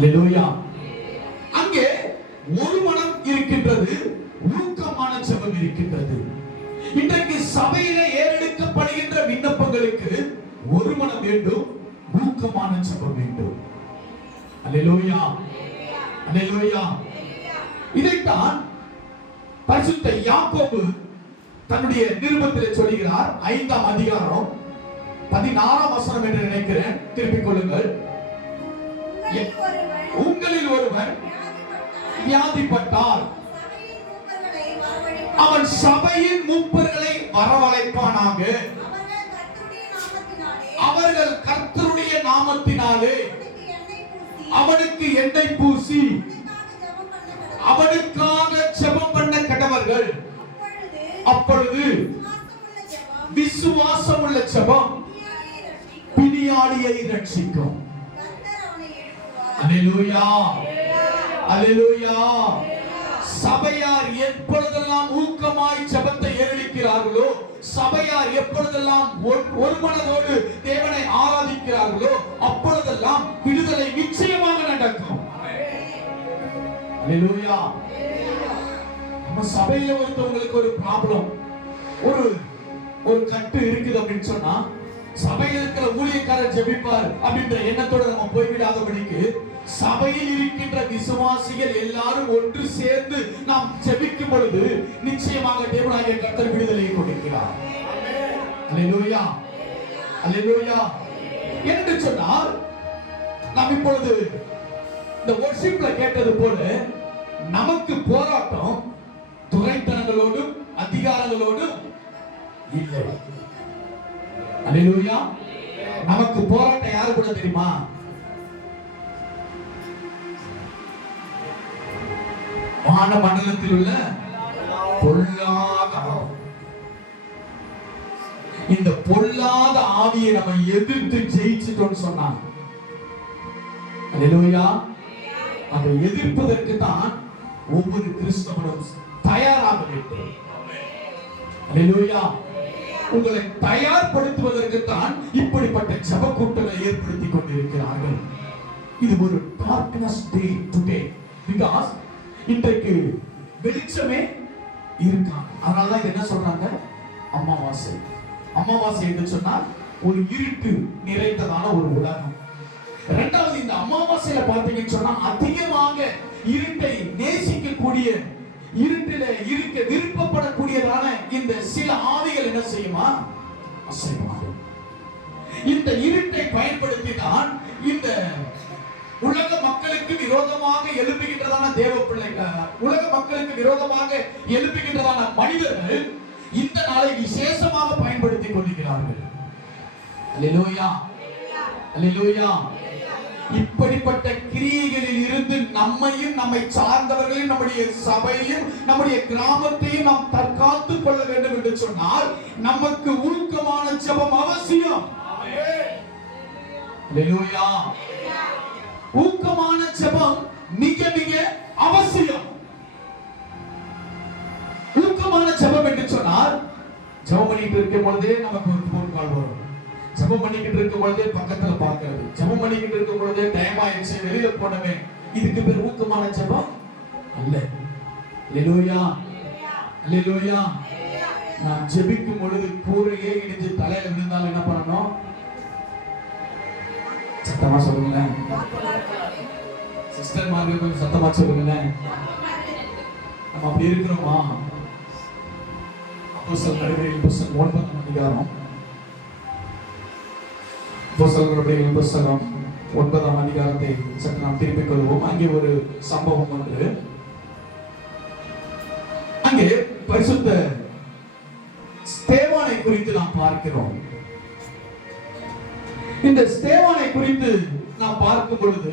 அல்லேலூயா. அங்கே ஒரு மனம் இருக்கின்றது, ஊக்கமான ஜெபம் இருக்கின்றது. இன்றைக்கு சபையிலே ஏறெடுக்கப்படுகின்ற விண்ணப்பங்களுக்கு ஒரு மனம் வேண்டும், ஊக்கமான ஜெபம் வேண்டும். அல்லேலூயா, அல்லேலூயா. இதைத்தான் பரிசுத்த யாக்கோபு தன்னுடைய நிருபத்தில் சொல்கிறார். 5ஆம் அதிகாரம் 16ஆம் வசனம் என்று நினைக்கிறேன், திருப்பிக் கொள்ளுங்கள். உங்களில் ஒருவன் வியாதிப்பட்டால் அவன் சபையின் மூப்பர்களை வரவழைப்பானாக. அவர்கள் கர்த்தருடைய நாமத்தினாலே அவனுக்கு எண்ணெய் பூசி அவனுக்காக ஜெபம் பண்ண கடவர்கள். அப்பொழுது விசுவாசம் உள்ள ஜெபம் பிணியாளியை ரட்சிக்கும். அல்லேலூயா, அல்லேலூயா. சபையார் எப்பொழுதெல்லாம் ஊக்கமாய் ஜெபத்தை ஏறெடுக்கிறார்களோ, சபையார் எப்பொழுதெல்லாம் ஒரு மனதோடு தேவனை ஆராதிக்கிறார்களோ, அப்பொழுதெல்லாம் விடுதலை நிச்சயமாக நடக்கும். அல்லேலூயா. நம்ம சபையில ஒருத்தவங்களுக்கு ஒரு ப்ராப்ளம், ஒரு கட்டு இருக்குது அப்படின்னு சொன்னா, சபையில் இருக்கிற ஊழியக்காரர் ஜெபிப்பார் அப்படின்ற எண்ணத்தோட நம்ம போய்விடாதபடிக்கு, சபையில் இருக்கின்ற விசுவாசிகள் எல்லாரும் ஒன்று சேர்ந்து நாம் ஜெபிக்கும் பொழுது நிச்சயமாக தேவனாகிய கர்த்தர் விடுதலையை கொடுக்கிறார். அல்லேலூயா, அல்லேலூயா. என்று சொன்னால், நாம் இப்பொழுது இந்த வொர்ஷிப்ல கேட்டது போல நமக்கு போராட்டம் துரைத்தனங்களோடும் அதிகாரங்களோடும் இல்லை. அல்லேலூயா. நமக்கு போராட்டம் யாரு கூட தெரியுமா? வான மண்டலத்தில் உள்ள பொல்லாத ஆவி. இந்த பொல்லாத ஆவியை நம்ம எதிர்த்து ஜெயிச்சிட்டோம்னு சொன்னாங்க. அல்லேலூயா. அதை எதிர்ப்பதற்கு தான் ஒவ்வொரு கிறிஸ்தவனும் தயாராக வேண்டும். அல்லேலூயா. உங்களை தயார்படுத்துவதற்கு தான் இப்படிப்பட்ட ஜெப கூட்டங்களை ஏற்படுத்தி கொண்டிருக்கிறார்கள். இது ஒரு டார்க்னஸ் டே டுடே, பிகாஸ் இன்றைக்கு வெளிச்சமே இருக்காங்க. அதனால இது என்ன சொல்றாங்க? அமாவாசை. அமாவாசை என்று சொன்னால் ஒரு இருட்டு நிறைந்ததான ஒரு உலகம். இரண்டாவது, இந்த அமாவாசையில பார்த்தீங்கன்னு சொன்னா அதிகமாக இருட்டை நேசிக்கக்கூடிய, இருட்டில இருக்க விருப்பப்படக்கூடியதான இந்த சில ஆவிகள் என்ன செய்யுமா? அசைவாகும். இந்த இருட்டை பயன்படுத்தி தான் இந்த உலக மக்களுக்கு விரோதமாக எழுப்புகின்றதான தேவ பிள்ளைகள், உலக மக்களுக்கு விரோதமாக எழுப்புகின்றதான மனிதர்கள் இந்த நாளை விசேஷமாக பயன்படுத்திக் கொள்கிறார்கள். அல்லேலூயா, அல்லேலூயா. இப்படிப்பட்ட கிரியைகளில் இருந்து நம்மையும் நம்மை சார்ந்தவர்களையும் நம்முடைய சபையையும் நம்முடைய கிராமத்தையும் நாம் தற்காத்துக் கொள்ள வேண்டும் என்று சொன்னால் நமக்கு ஊக்கமான ஜெபம் அவசியம். அல்லேலூயா. ஊக்கமான ஜெபம் மிக மிக அவசியம். ஊக்கமான ஜெபம் என்று சொன்னால், ஜெபம் பண்ணிட்டு இருக்கும் பொழுதே நமக்கு ஒரு போன் கால் வரும். ஜெபம் பண்ணிக்கிட்டு இருக்கும் பொழுதே பக்கத்துல பார்க்கிறது, ஜெபம் பண்ணிக்கிட்டு இருக்கும் பொழுதே டைம் ஆயிடுச்சு வெளியில போனவே, இதுக்கு பேர் ஊக்கமான ஜெபம் அல்ல. அல்லேலூயா, அல்லேலூயா. நான் ஜெபிக்கும் பொழுது கூரையே இடிஞ்சு தலையில விழுந்தாலும் என்ன பண்ணணும்? சத்தமா சொல்லுங்களேன். சிஸ்டர் மாதிரி கொஞ்சம் சத்தமா சொல்லுங்களேன். நம்ம அப்படி இருக்கிறோமா? அப்போஸ்தலர் நடவடிக்கைகள் புத்தகம் 9ஆம் அதிகாரம், அப்போஸ்தலர் நடவடிக்கைகள் புத்தகம் 9ஆம் அதிகாரத்தை சற்று நாம் திருப்பிக் கொள்வோம். அங்கே ஒரு சம்பவம் ஒன்று. அங்கே பரிசுத்த ஸ்தேவானை குறித்து நாம் பார்க்கிறோம். இந்த ஸ்தேவானை குறித்து நாம் பார்க்கும் பொழுது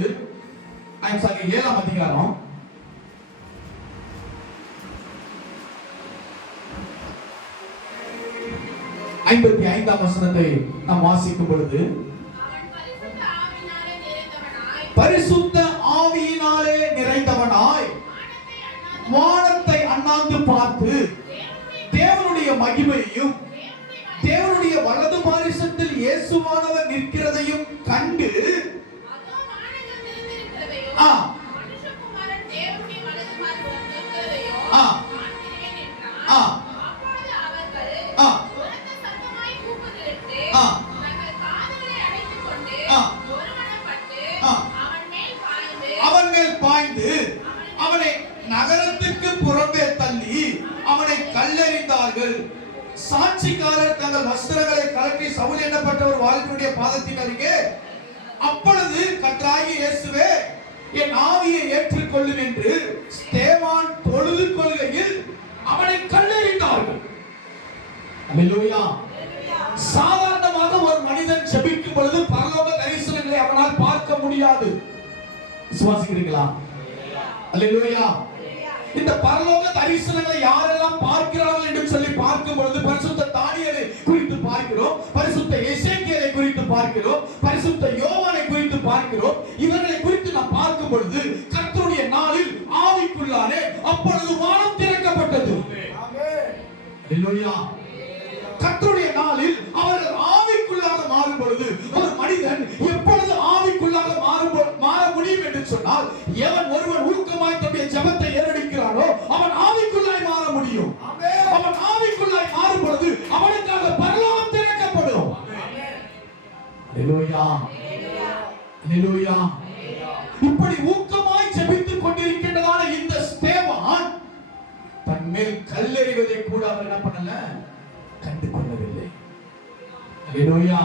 7ஆம் அதிகாரம் 55ஆம் வசனத்தை நாம் வாசிக்கும் பொழுது, பரிசுத்த ஆவியினாலே நிறைந்தவனாய் வானத்தை அண்ணாந்து பார்த்து தேவனுடைய மகிமையையும் தேவனுடைய வலது பாரிசத்தில் இயேசுவானவர் நிற்கிறதையும் கண்டு மனுஷகுமாரன் தேவனுடைய வலதுமார்க்கம் நிற்கிறதையோ காண்கிறேன் என்றான். அப்பொழுது அவர்கள் உரத்த சத்தமாய் கூப்பிட்டு தங்கள் காதுகளை அடைத்துக் கொண்டு ஒருமனப்பட்டு அவன் மேல் பாய்ந்து அவனை நகரத்துக்கு புறம்பே தள்ளி அவனை கல்லெறிந்தார்கள். சாட்சிக்காரர் தங்கள் வஸ்திரங்களை கலற்றி சவுல் எண்ணப்பட்ட ஒரு வாழ்க்கையுடைய பாதத்தின் அருகே, அப்பொழுது கர்த்தராகிய இயேசுவே என் ஆவியை ஏற்றுக்கொள்ளும் என்று ஸ்தேவான் தொழுது கொள்கையில் அவனை கல்லெறிந்தார்கள். அல்லேலூயா. சாதாரணமாக ஒரு மனிதன் ஜெபிக்கும் பொழுது பரலோக தரிசனங்களை அவனால் பார்க்க முடியாது. விசுவாசிக்கிறீங்களா? அல்லேலூயா. இந்த பரலோக தரிசனங்களை யாரெல்லாம் பார்க்கிறார்கள் என்று சொல்லி பார்க்கும் பொழுது பரிசுத்த தானியேலை குறித்து பார்க்கிறோம், பரிசுத்த எசேக்கியேலை குறித்து பார்க்கிறோம், பரிசுத்த யோவானை குறித்து பார்க்கிறோம். இவர்களை குறித்து நாம் பார்க்கும் பொழுது கர்த்தருடைய நாளில் ஆவிக்குள்ளானே அப்பொழுது வானம் திறக்கப்பட்டது. அல்லேலூயா. கர்த்தருடைய நாளில் அவர்கள் ஆவிக்குள்ளாக மாறும் பொழுது, ஒரு மனிதன் எப்பொழுது ஆவிக்குள்ளாக மாற முடியும் என்று சொன்னால், எவன் ஒருவன் ஊக்கமாய் தன்னுடைய ஜெபத்தை ஏறெடுக்கிறானோ அவன் ஆவிக்குள்ளாய் மாற முடியும். அவன் ஆவிக்குள்ளாய் மாறும் பொழுது அவனுக்காக பரலோகம் திறக்கப்படும். அல்லேலூயா. அல்லேலூயா. இப்படி ஊக்கமாய் ஜெபித்துக் கொண்டிருக்கின்றதான இந்த ஸ்தேவான் தன் மேல் கல்லெறிவதை கூட அவர் என்ன பண்ணல, கண்டு கொள்ளவில்லை. அல்லேலூயா.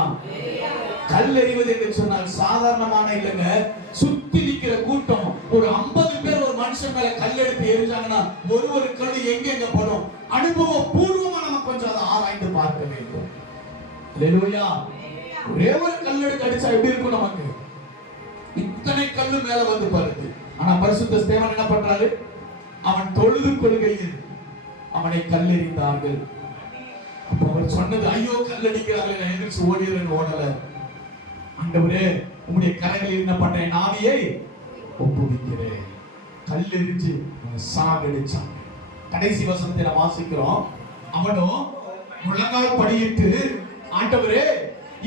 கல்லெறிவது என்று சொன்னால் சாதாரணமான இல்லைங்க. சுத்தி நிக்கிற கூட்டம் ஒரு 50 பேர் ஒரு மனுஷன் மேல கல்லெடுத்து எரிஞ்சாங்கன்னா ஒரு கல்லு எங்க படும், அனுபவ பூர்வமா நம்ம கொஞ்சம் அதை ஆராய்ந்து பார்க்க வேண்டும். அல்லேலூயா. ஒரே ஒரு கல்லெடுத்து அடிச்சா எப்படி இருக்கும் நமக்கு? இத்தனை கல்லு மேல வந்து படுது. ஆனா பரிசுத்த ஸ்தேவான் என்ன பண்றாரு? அவன் தொழுது கொள்கையில் அவனை கல்லெறிந்தார்கள். அப்ப அவர் சொன்னது, ஐயோ கல்லடிக்கிறார்கள், எந்திரிச்சு ஓடிறேன்னு ஓடல. ஆண்டவரே உம்முடைய கரங்களில் என்ன பண்றேன், ஆவியை ஒப்புவிக்கிறேன். கல்லெறிஞ்சு சாகடிச்சான். கடைசி வசனத்தை நாம் வாசிக்கிறோம். அவனும் முழங்கால் படியிட்டு, ஆண்டவரே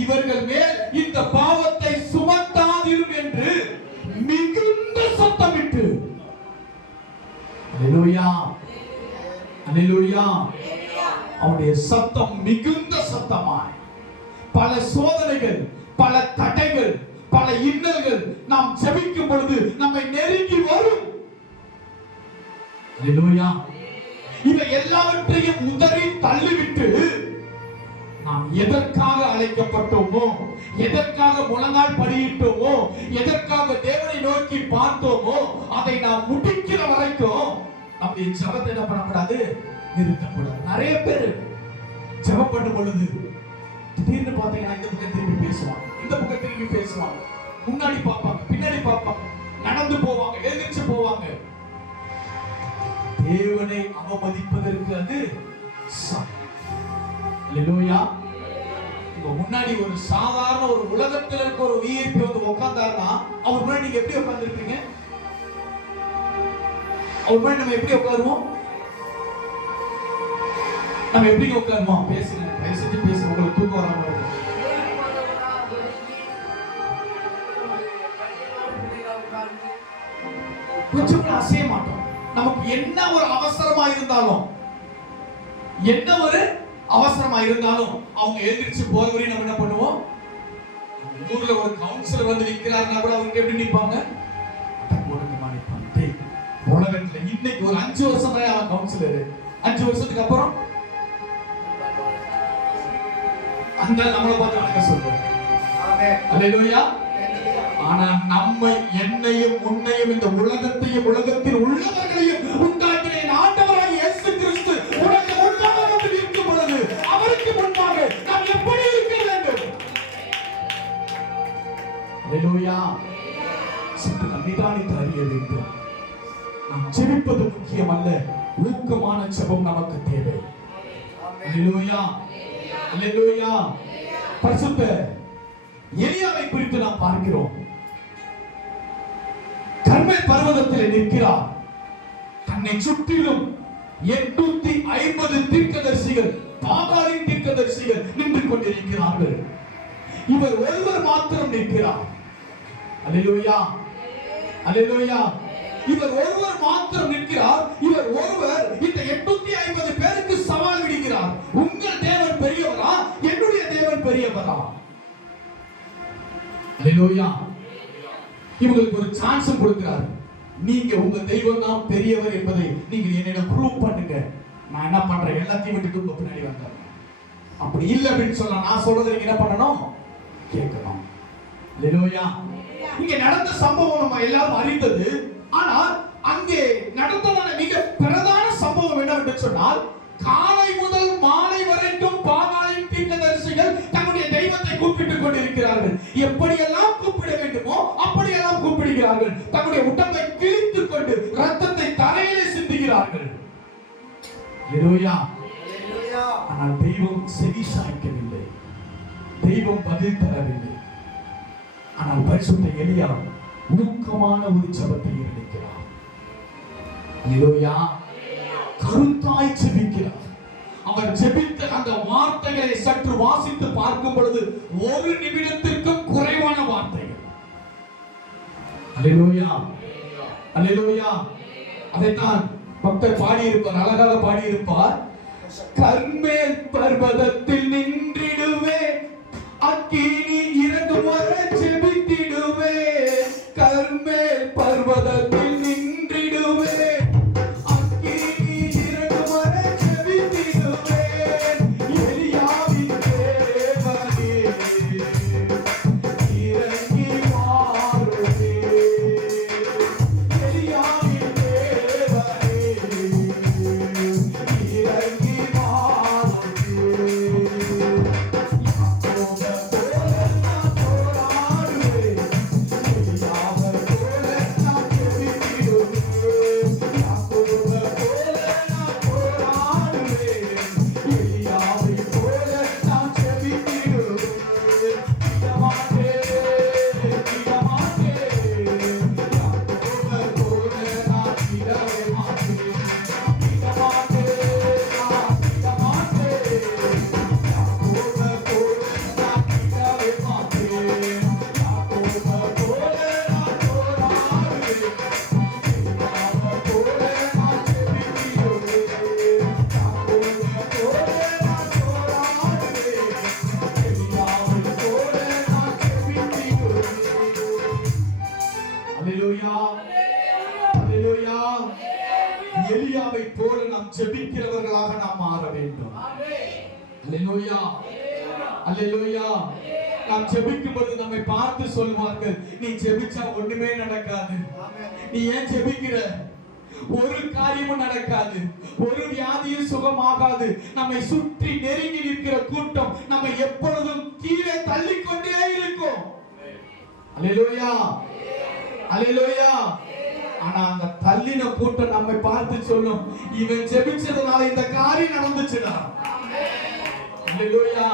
இவர்கள் மேல் இந்த பாவத்தை சுமத்தாதிரும் என்று மிகுந்த சத்தமிட்டு. அல்லேலூயா. அல்லேலூயா. அவருடைய சத்தம் மிகுந்த சத்தமாய், பல சோதனைகள், பல தடைகள், பல இன்னல்கள் நாம் ஜெபிக்கும் பொழுது நம்மை நெருங்கி வரும். அல்லேலூயா. இவை எல்லாவற்றையும் உதறி தள்ளிவிட்டு நாம் எதற்காக அழைக்கப்பட்டோமோ, எதற்காக முழங்கால் படியிட்டோமோ, எதற்காக தேவனை நோக்கி பார்த்தோமோ அதை நாம் முடிக்கிற வரைக்கும் நம்முடைய ஜெபத்தை என்ன பண்ணக்கூடாது, நிறுத்தக்கூடாது. நிறைய பேர் ஜெபம் பண்ணும் பொழுது திடீர்னு பாத்தீங்கன்னா இந்த பக்கம் திரும்பி பேசுவாங்க, இந்த பக்கம் திரும்பி பேசுவாங்க, முன்னாடி பார்ப்பாங்க, பின்னாடி பார்ப்பாங்க, நடந்து போவாங்க, எழுந்திருச்சு போவாங்க. தேவனை அவமதிப்பதற்கு அது அல்லேலூயா. உங்க முன்னாடி ஒரு சாதாரண ஒரு உலகத்தில் இருக்க ஒரு விஐபி வந்து உட்கார்ந்தாருன்னா அவர் முன்னாடி நீங்க எப்படி உட்கார்ந்துருப்பீங்க? அவர் முன்னாடி நம்ம எப்படி உட்காருவோம்? நம்ம எப்படி உட்காருவோம்? பேசுங்க, தயவு செஞ்சு பேசுங்க, உங்களுக்கு தூக்கம் வராம இருக்கும். கொஞ்சம் கூட அசைய மாட்டோம். நமக்கு என்ன ஒரு அவசரமா இருந்தாலும், என்ன ஒரு அவசரமா இருந்தாலும் அவங்க எழுந்திருச்சு போற வரையும் நம்ம என்ன பண்ணுவோம்? ஊர்ல ஒரு கவுன்சிலர் வந்து நிக்கிறாருன்னா கூட அவருக்கு எப்படி நிப்பாங்க? உலகத்துல இன்னைக்கு ஒரு 5 வருஷம் தான் அவன் கவுன்சிலர், 5 வருஷத்துக்கு அப்புறம் அந்த நம்மளை பார்த்து வணக்க சொல்றோம். அல்லேலூயா. ஆனா நம்ம என்னையும் உன்னையும் இந்த உலகத்தையும் உலகத்தில் உள்ளவர்களையும் உண்டாக்கின என் ஆண்டவராகிய இயேசு கிறிஸ்து உனக்கு முன்பாக வந்து நிற்கும் பொழுது அவருக்கு முன்பாக நாம் எப்படி இருக்க வேண்டும்? அல்லேலூயா. சற்று நாம் நிதானித்து அறிய வேண்டும். நாம் ஜெபிப்பது முக்கியம் அல்ல, ஊக்கமான ஜெபம் நமக்கு தேவை. அல்லேலூயா. அல்லேலூயா. பரிசுத்த எலியாவை குறித்து நாம் பார்க்கிறோம். கர்மேல் பர்வதத்தில் நிற்கிறார். தன்னை சுற்றிலும் 850 தீர்க்கதரிசிகள், பாகாலின் தீர்க்கதரிசிகள் நின்று கொண்டிருக்கிறார்கள். இவர் ஒருவர் மாத்திரம் நிற்கிறார். அல்லேலூயா. அல்லேலூயா. இவர் ஒருவர் மாத்திரம் நிற்கிறார். இவர் ஒருவர் இந்த 850 பேருக்கு சவால் விடுகிறார். உங்கள் தேவன் பெரியவரா, என்னுடைய தேவன் பெரியவரா? அல்லேலூயா. இவங்களுக்கு ஒரு சான்ஸ் கொடுக்கிறார். நீங்க உங்க தெய்வம் தான் பெரியவர் என்பதை நீங்க என்னிடம் ப்ரூவ் பண்ணுங்க. நான் என்ன பண்றேன், எல்லாத்தையும் விட்டுட்டு உங்க பின்னாடி வந்தேன். அப்படி இல்லை அப்படின்னு சொன்னா நான் சொல்றதை நீங்க என்ன பண்ணணும், கேட்கணும். அல்லேலூயா. இங்க நடந்த சம்பவம் நம்ம எல்லாரும் அறிந்தது. ஆனால் அங்கே நடந்ததான மிக பிரதான சம்பவம் என்னவென்று சொன்னால், காலை முதல் மாலை வரைக்கும் பாகாலின் தீர்க்கதரிசிகள் தங்களுடைய தெய்வத்தை கூப்பிட்டுக் கொண்டிருக்கிறார்கள். எப்படியெல்லாம் கூப்பிட வேண்டுமோ அப்படியெல்லாம் கூப்பிடுகிறார்கள். தங்களுடைய உடம்பை கிழித்துக் கொண்டு ரத்தத்தை தரையிலே சிந்துகிறார்கள். அல்லேலூயா. ஆனால் தெய்வம் செவி சாய்க்கவில்லை, தெய்வம் பதில் தரவில்லை. ஆனால் பரிசுத்த எலியா ஊக்கமான ஒரு ஜெபத்தை எடுக்கிறார். அல்லேலூயா. கருத்தாய் ஜெபிக்கிறார். அவர் ஜெபித்த அந்த வார்த்தைகளை சற்று வாசித்து பார்க்கும் பொழுது ஒரு நிமிடத்திற்கும் குறைவான வார்த்தைகள். அல்லேலூயா. அல்லேலூயா. அதைத்தான் பக்தர் பாடியிருப்பார், அழகாக பாடியிருப்பார். கர்மேல் பர்வதத்தில் நின்றிடுவே, அக்கினி இறங்கும் வரை ஜெபித்திடுவே. கர்மேல் பர்வதத்தில் நின்றிடுவே, அக்கினி இறங்கும் வரை ஜெபித்திடுவே. எலியாவின் தேவனே இறங்கி வாருமே. எலியாவின் தேவனே இறங்கி வாருமே. எலியாவை போல நாம் ஜெபிக்கிறவர்களாக நாம் மாற வேண்டும். அல்லேலூயா. அல்லேலூயா. நாம் ஜெபிக்கும் போது நம்மை பார்த்து சொல்வார்கள், நீ ஜெபிச்சா ஒண்ணுமே நடக்காது, நீ ஏன் ஜெபிக்கிற, ஒரு காரியமும் நடக்காது, ஒரு வியாதியும் சுகமாகாது. நம்மை சுற்றி நெருங்கி நிற்கிற கூட்டம் நம்மை எப்பொழுதும் கீழே தள்ளிக்கொண்டே இருக்கும். அல்லேலூயா. அல்லேலூயா. ஆனா அந்த தள்ளின கூட்டம் நம்மை பார்த்து சொல்லும், இவன் ஜெபிச்சதுனால இந்த காரியம் நடந்துச்சுடா. அல்லேலூயா.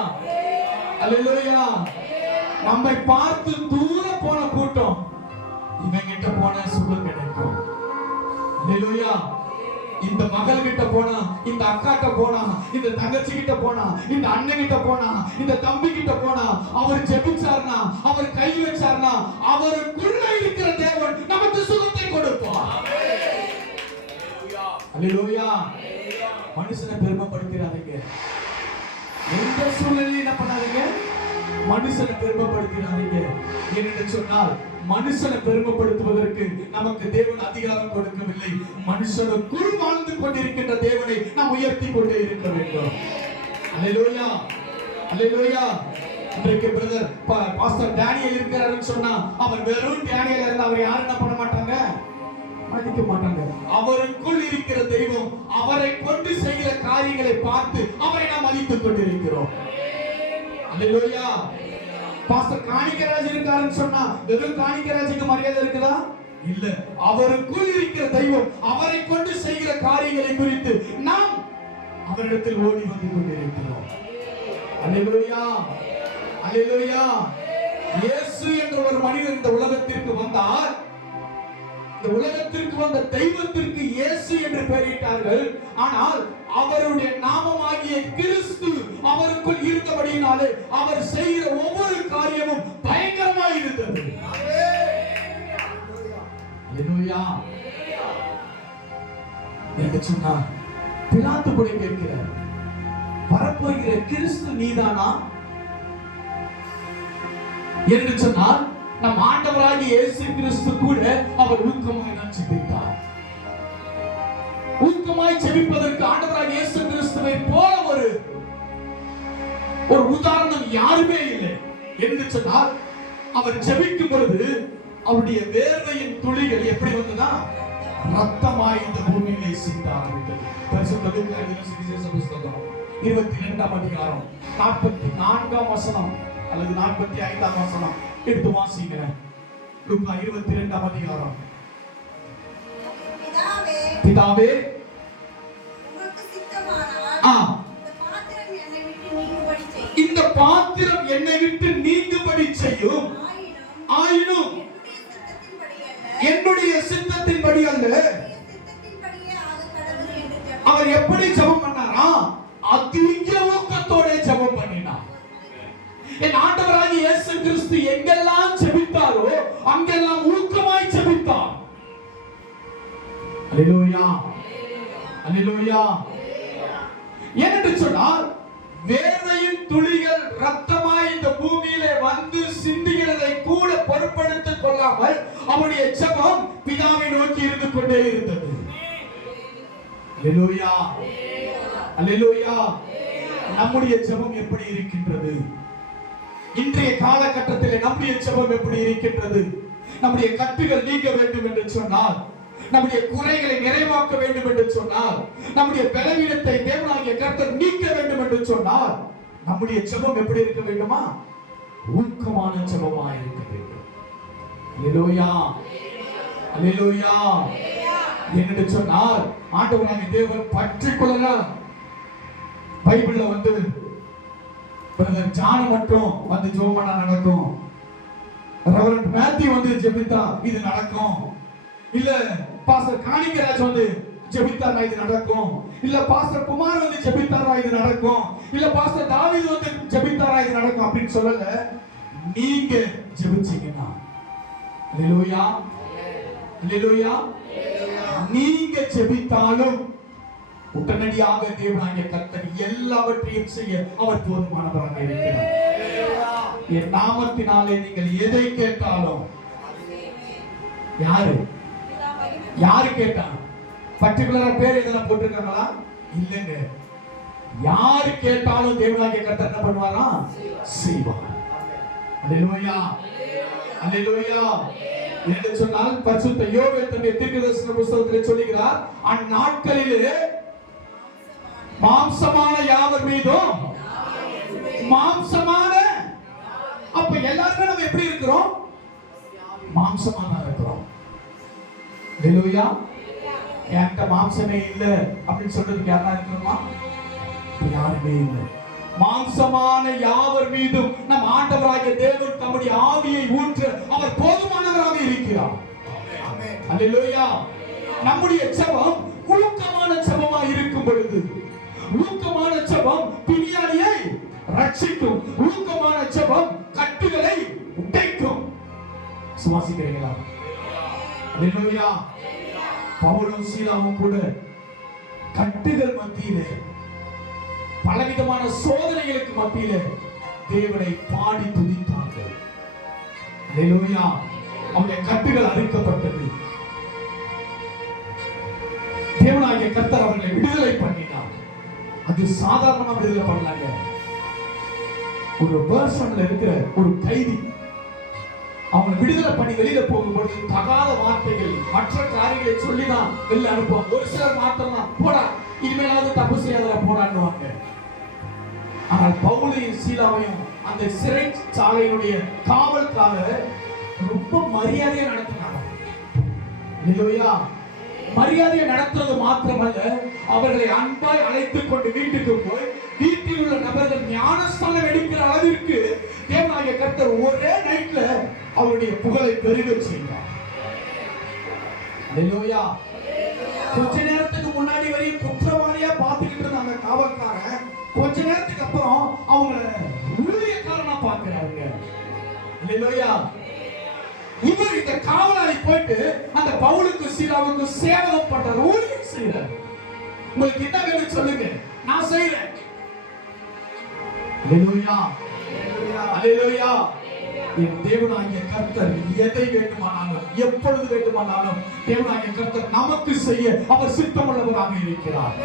அல்லேலூயா. நம்மை பார்த்து தூர போன கூட்டம், இவன் கிட்ட போன சுகம் கிடைக்கும். அல்லேலூயா. இந்த மகள் கிட்ட போனா, இந்த அக்கா கிட்ட போனா, இந்த தங்கச்சி கிட்ட போனா, இந்த அண்ணன் கிட்ட போனா, இந்த தம்பி கிட்ட போனா, அவர் ஜெபிச்சார்னா, அவர் கை வச்சார்னா, அவருக்குள்ள இருக்கிற தேவன் நமக்கு சுகத்தை கொடுப்பார். அல்லேலூயா. மனுஷனை பெருமைப்படுத்திடாதீங்க. எந்த சூழ்நிலையும் என்ன பண்ணாதீங்க, மனுஷனை பெருமைப்படுத்திடாதீங்க. ஏனென்று சொன்னால், மனுஷனை பெருமைப்படுத்துவதற்கு நமக்கு தேவன் அதிகாரம் கொடுக்கவில்லை. மனுஷனுக்குள் வாழ்ந்து கொண்டிருக்கின்ற தேவனை நாம் உயர்த்தி கொண்டே இருக்க வேண்டும். அல்லேலூயா. அல்லேலூயா. இன்றைக்கு பிரதர் பாஸ்டர் டேனியல் இருக்கிறாருன்னு சொன்னா, அவர் வெறும் டேனியல் இருந்தா அவர் யாரும் என்ன பண்ண மாட்டாங்க, மதிக்க மாட்டாங்க. அவருக்குள் இருக்கிற தெய்வம் அவரை கொண்டு செய்கிற காரியங்களை பார்த்து அவரை நாம் மதித்துக் கொண்டிருக்கிறோம். அல்லேலூயா. பாஸ்டர் காணிக்கராஜ் இருக்காருன்னு சொன்னா வெறும் காணிக்கராஜுக்கு மரியாதை இருக்குதா? இல்ல. அவருக்குள் இருக்கிற தெய்வம் அவரை கொண்டு செய்கிற காரியங்களை குறித்து நாம் அவரிடத்தில் ஓடி வந்து கொண்டிருக்கிறோம். அல்லேலூயா. அல்லேலூயா. இயேசு என்ற ஒரு மனிதர் இந்த உலகத்திற்கு வந்தார். இந்த உலகத்திற்கு வந்த தெய்வத்திற்கு இயேசு என்று பெயரிட்டார்கள். ஆனால் அவருடைய நாமமாகிய கிறிஸ்து அவருக்குள் இருந்தபடியினாலே அவர் செய்கிற ஒவ்வொரு காரியமும் பயங்கரமாய் இருந்தது. அல்லேலூயா. என்று சொன்னார். பிலாத்து கூட கேட்கிறார், வரப்போகிற கிறிஸ்து நீதானா என்று சொன்னால், நம் ஆண்டவராகிய இயேசு கிறிஸ்து கூட அவர் ஊக்கமாய் தான் ஜெபித்தார். ஊக்கமாய் ஜெபிப்பதற்கு ஆண்டவராகிய இயேசு கிறிஸ்துவை போல ஒரு உதாரணம் யாருமே இல்லை என்று சொன்னால், அவர் ஜெபிக்கும் பொழுது அவருடைய வேர்வையின் துளிகள் எப்படி வந்ததா, ரத்தமாய் இந்த பூமியிலே சிந்த ஆரம்பித்தது. பரிசுத்த லூக்கா எழுதின சுவிசேஷ புத்தகம் 22ஆம் அதிகாரம் 44ஆம் வசனம் அல்லது 45ஆம் வசனம் எடுத்து வாசிங்க. லூக்கா 22ஆம் அதிகாரம். பிதாவே உமக்கு சித்தமானால் இந்த பாத்திரம் என்னை விட்டு நீங்கும்படி செய்யும். ஆயினும் என்னுடைய சித்தத்தின்படி அல்ல. அவர் எப்படி ஜெபம் பண்ணாரா? அதிக ஊக்கத்தோட ஜெபம் பண்ணினார். என் ஆண்டவராகிய இயேசு கிறிஸ்து எங்கெல்லாம் ஜெபித்தாரோ அங்கெல்லாம் ஊக்கமாய் ஜெபித்தார். அல்லேலூயா, அல்லேலூயா. ஏனென்று சொன்னால், வேர்வையின் துளிகள் ரத்தமாய் இந்த பூமியிலே வந்து சிந்துகிறதை கூட பொருட்படுத்திக் கொள்ளாமல் அவருடைய ஜெபம் பிதாவை நோக்கி இருந்து கொண்டே இருந்தது. அல்லேலூயா, அல்லேலூயா. நம்முடைய ஜெபம் எப்படி இருக்கின்றது? இன்றைய காலகட்டத்தில் நம்முடைய ஜெபம் எப்படி இருக்கின்றது? நம்முடைய கட்டுகள் நீங்க வேண்டும் என்று சொன்னால், நம்முடைய குறைகளை நிறைவாக்க வேண்டும் என்று சொன்னால், நம்முடைய பலவீனத்தை தேவனாகிய கர்த்தர் நீக்க வேண்டும் என்று சொன்னால், நம்முடைய ஜெபம் எப்படி இருக்க வேண்டுமா? ஊக்கமான ஜெபமாய் இருக்க வேண்டும். அல்லேலூயா, அல்லேலூயா. என்று சொன்னால் ஆண்டவராகிய தேவன் பர்టిక్యులரா பைபிள்ல வந்து பிரதர் ஜான் மட்டும் வந்து ஜெபம் பண்ணா நடக்கும், ரெவரண்ட் மேத்யூ வந்து ஜெபித்தா இது நடக்கும், இல்ல பாஸ்டர் காணிக்கராஜ் வந்து ஜெபித்தாரா இது நடக்கும், இல்ல பாஸ்டர் குமார் வந்து ஜெபித்தாரா இது நடக்கும், இல்ல பாஸ்டர் தாவீது வந்து ஜெபித்தாரா இது நடக்கும் அப்படின்னு சொல்லல. நீங்க ஜெபிச்சீங்கன்னா, அல்லேலூயா, அல்லேலூயா, நீங்க ஜெபித்தாலும் உடனடியாக தேவனாகிய கர்த்தர் எல்லாவற்றையும் செய்ய அவர் போதுமானவராக இருக்கிறார். என் நாமத்தினாலே நீங்கள் எதை கேட்டாலும், யாரு கேட்டா பர்టిక్యులரா பேர் எதனா போட்டுருக்காங்களா? இல்லங்க. யாரு கேட்டாலும் தேவனாகிய கர்த்தர் என்ன பண்ணுவாரா? செய்வார். அல்லேலூயா, அல்லேலூயா. என்று சொன்னால் பரிசுத்த யோவேல் தன்னுடைய தீர்க்கதரிசன புத்தகத்திலே சொல்லுகிறார், அந்நாட்களிலே மாம்சமான யாவர் மீதும் மாம்சமான. அப்ப எல்லாருமே நம்ம எப்படி இருக்கிறோம்? மாம்சமான இருக்கிறோம். அல்லேலூயா. என்கிட்ட மாம்சமே இல்ல அப்படின்னு சொல்றதுக்கு யாரா இருக்கணுமா? யாருமே இல்லை. மாம்சமான யாவர் மீதும் நம் ஆண்டவராகிய தேவன் தம்முடைய ஆவியை ஊற்ற அவர் போதுமானவராக இருக்கிறார். அல்லேலூயா. நம்முடைய ஜெபம் ஊக்கமான ஜெபமாக இருக்கும் பொழுது, ஊக்கமான ஜெபம் பிணியாளியை ரட்சிக்கும், ஊக்கமான ஜெபம் கட்டுகளை உடைக்கும். சுவாசிக்கிறீங்களா? அல்லேலூயா. பவுலும் சீலாவும் கூட கட்டுகள் மத்தியிலே, பலவிதமான சோதனைகளுக்கு மத்தியிலே தேவனை பாடி துதித்தார்கள். அல்லேலூயா. அவருடைய கட்டுகள் அறுக்கப்பட்டது. தேவனாகிய கர்த்தர் அவர்களை விடுதலை பண்ணினார். அது சாதாரணமா விடுதலை பண்ணாங்க. ஒரு பர்சன்ல இருக்கிற ஒரு கைதி அவங்க விடுதலை பண்ணி வெளியில போகும்போது தகாத வார்த்தைகள், மற்ற காரியங்களை சொல்லிதான் வெளில அனுப்புவாங்க. ஒரு சிலர் மாத்திரம் தான் போடா, இனிமேலாவது தப்பு செய்யாத போடான்னுவாங்க. ஆனால் பவுலையும் சீலாவையும் அந்த சிறை சாலையினுடைய காவல்காரர் ரொம்ப மரியாதையா நடத்தினாங்க. இல்லையா? மரியாதையை நடத்துறது மாத்திரமல்ல, அவர்களை அன்பாய் அழைத்துக் கொண்டு வீட்டுக்கு போய் வீட்டில் உள்ள நபர்கள் ஞானஸ்தானம் எடுக்கிற அளவிற்கு தேவனாகிய கர்த்தர் ஒரே நைட்ல அவருடைய புகழை பெருக செய்தார். அல்லேலூயா. கொஞ்ச நேரத்துக்கு முன்னாடி வரையும் குற்றவாளியா பார்த்துக்கிட்டு இருந்த அந்த காவல்காரன் கொஞ்ச நேரத்துக்கு அப்புறம் அவங்க ஊழியக்காரனா பார்க்கிறாங்க. அல்லேலூயா. இவர் இந்த காவலாளி போயிட்டு அந்த பவுலுக்கு சீலாவுக்கு சேவகம் பண்றாரு, ஊழியம் செய்யறாரு. உங்களுக்கு என்ன வேணும் சொல்லுங்க, நான் செய்யறேன். அல்லேலூயா, அல்லேலூயா. என் தேவனாகிய கர்த்தர் எதை வேண்டுமானாலும் எப்பொழுது வேண்டுமானாலும் தேவனாகிய கர்த்தர் நமக்கு செய்ய அவர் சித்தமுள்ளவராக இருக்கிறார்.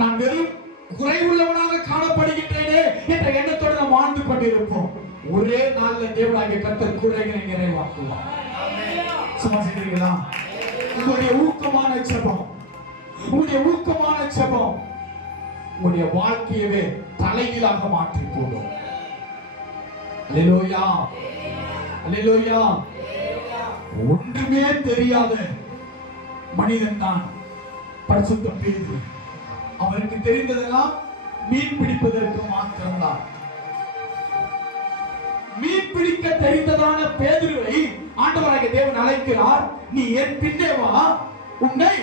நான் வெறும் குறைவுள்ளவனாக காணப்படுகின்றேனே என்ற எண்ணத்தோடு நாம் வாழ்ந்து கொண்டிருப்போம். ஒரே நாள்ல தேவனாகிய கர்த்தர் குறைகளை நிறைவாக்குவார். சுமசிக்கிறீங்களா? உங்களுடைய ஊக்கமான ஜெபம், உங்களுடைய ஊக்கமான ஜெபம் உங்களுடைய வாழ்க்கையவே தலைகீழாக மாற்றி போடும். அல்லேலூயா, அல்லேலூயா. ஒன்றுமே தெரியாத மனிதன் தான் பரிசுத்த பேதுரு. அவருக்கு தெரிந்ததெல்லாம் மீன் பிடிப்பதற்கு மாத்திரம்தான். மீன் பிடிக்க தெரிந்ததான பேதுருவை ஆண்டவராகிய தேவன் அழைக்கிறார், நீ என் பின்னே வா, உன்னை